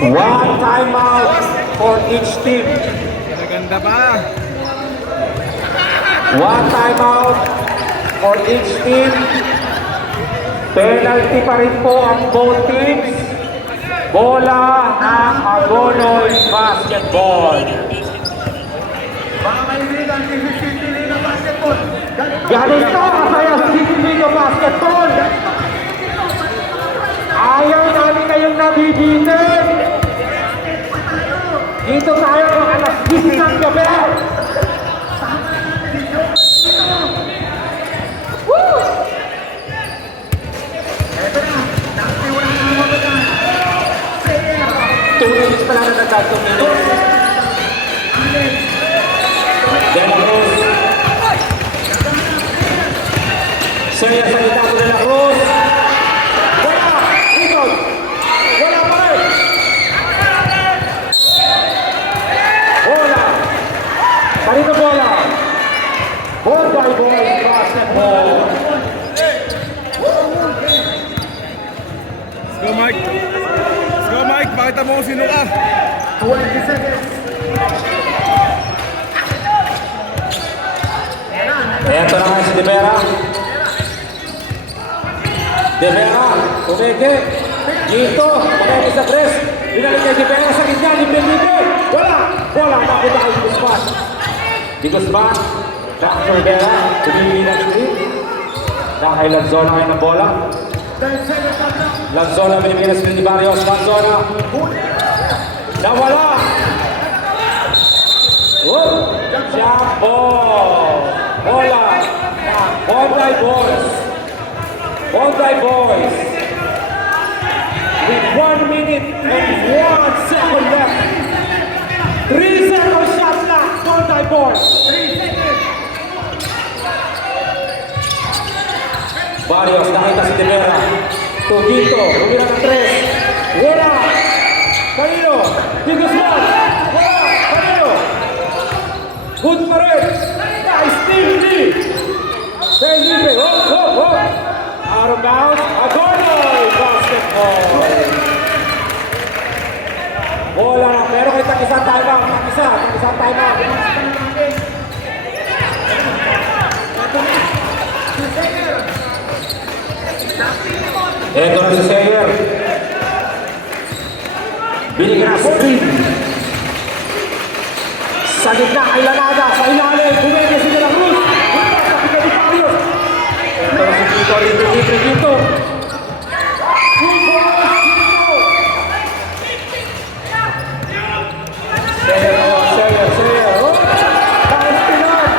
One timeout for each team. Pinaganda pa. One timeout for each team. Penalty pa rin po ang both teams. Bola ng Agonoy Basketball. Mga kaibigan, this is City League of Basketball. Ganito kasaya sa City League of Basketball. Ayaw namin kayong nabibitin. Dito tayo ng alas 10 ng gabi. Woo! 2 minutes pa lang na nagdag 2 minutes. De La Cruz. Saya salita ko De La Cruz. Wala! Rebound! Wala pa rin! Bola! Mike. Let's go, Mike. Pakita mo kung sino ka. 20 seconds. Eto na nga si De Vera. De Vera, kumeke. Dito, kumeke sa press. Binalik kay De Vera sa gitna, libre-libre. Wala! Wala, napunta kay Guzman. Di Guzman, back to Rivera, tumili na siya. Dahil Lanzona ngayon ng bola. Lanzona, Pilipinas, ni Barrios, Lanzona. Nawala! Oh, jump ball! Bola! Bonday Boys! Bonday Boys! With 1 minute and 1 second left. 3 second shot clock, Bonday Boys! 3 seconds! Barrios, nakita si De Vera. Tugito, lumira ng 3. Wala! Kanino? Di Guzman! Wala! Kanino? Good pa rin! Nice team! Stay libre! Oh! Out of bounds, Agonoy! Basketball! Bola na, pero kay Takisang timeout. Takisang timeout. Ito na si Sayer. Binigyan na screen. Sa gitna ay Lanada, sa ilalim, bumili si De La Cruz. Wala sa Picadiparios. Ito na si Tito, dito. Sayer. Oh, taas pinan.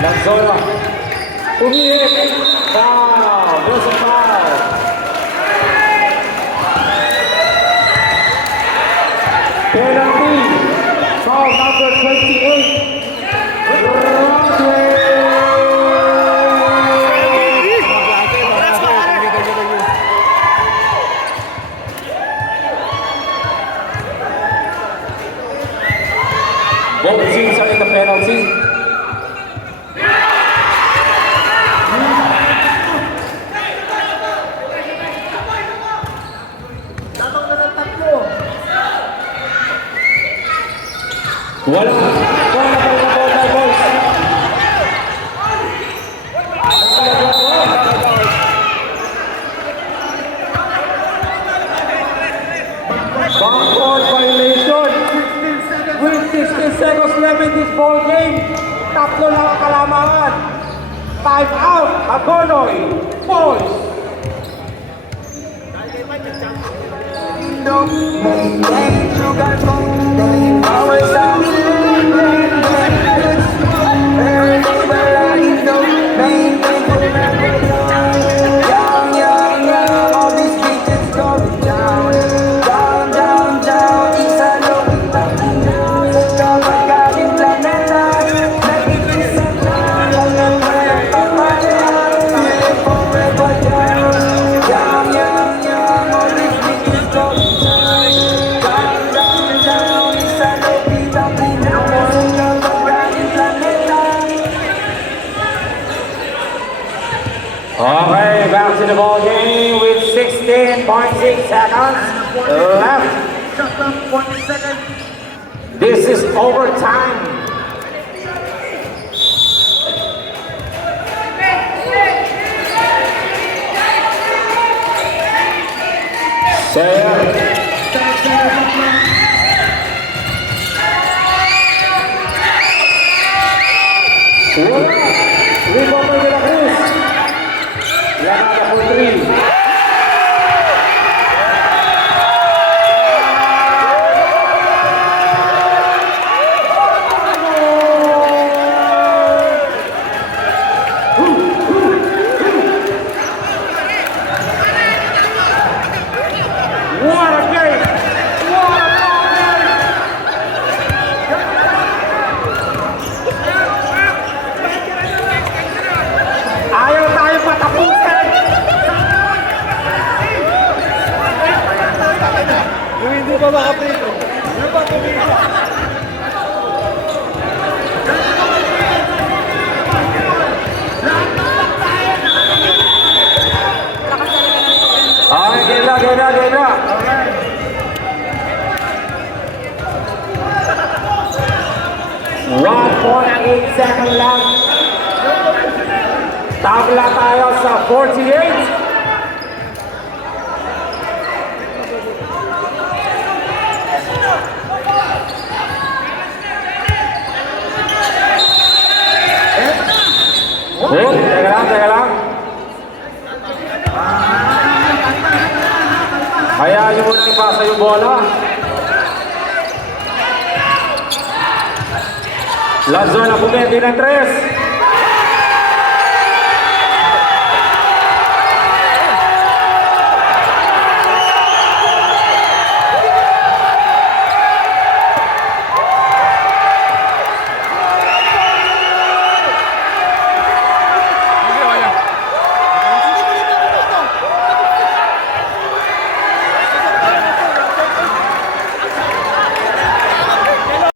Lanzona. Umihit. Foul. There's a foul. Penalty. Foul number 28. Broadway. Both teams are in the penalty. Wala pa yung Bonday Boys. Backcourt violation. With 16 seconds left in this ball game. Tatlo lang ang kalamangan. Time out. Agonoy Boys. Okay, back to the ball game with 16.6 seconds left. This is overtime. Sayer. Rebound by De La Cruz. Lanada for 3. second lang. Tabla tayo sa 48. Oh, teka lang. Hayaan nyo muna ipasa yung bola. La zona pumenti ng 3.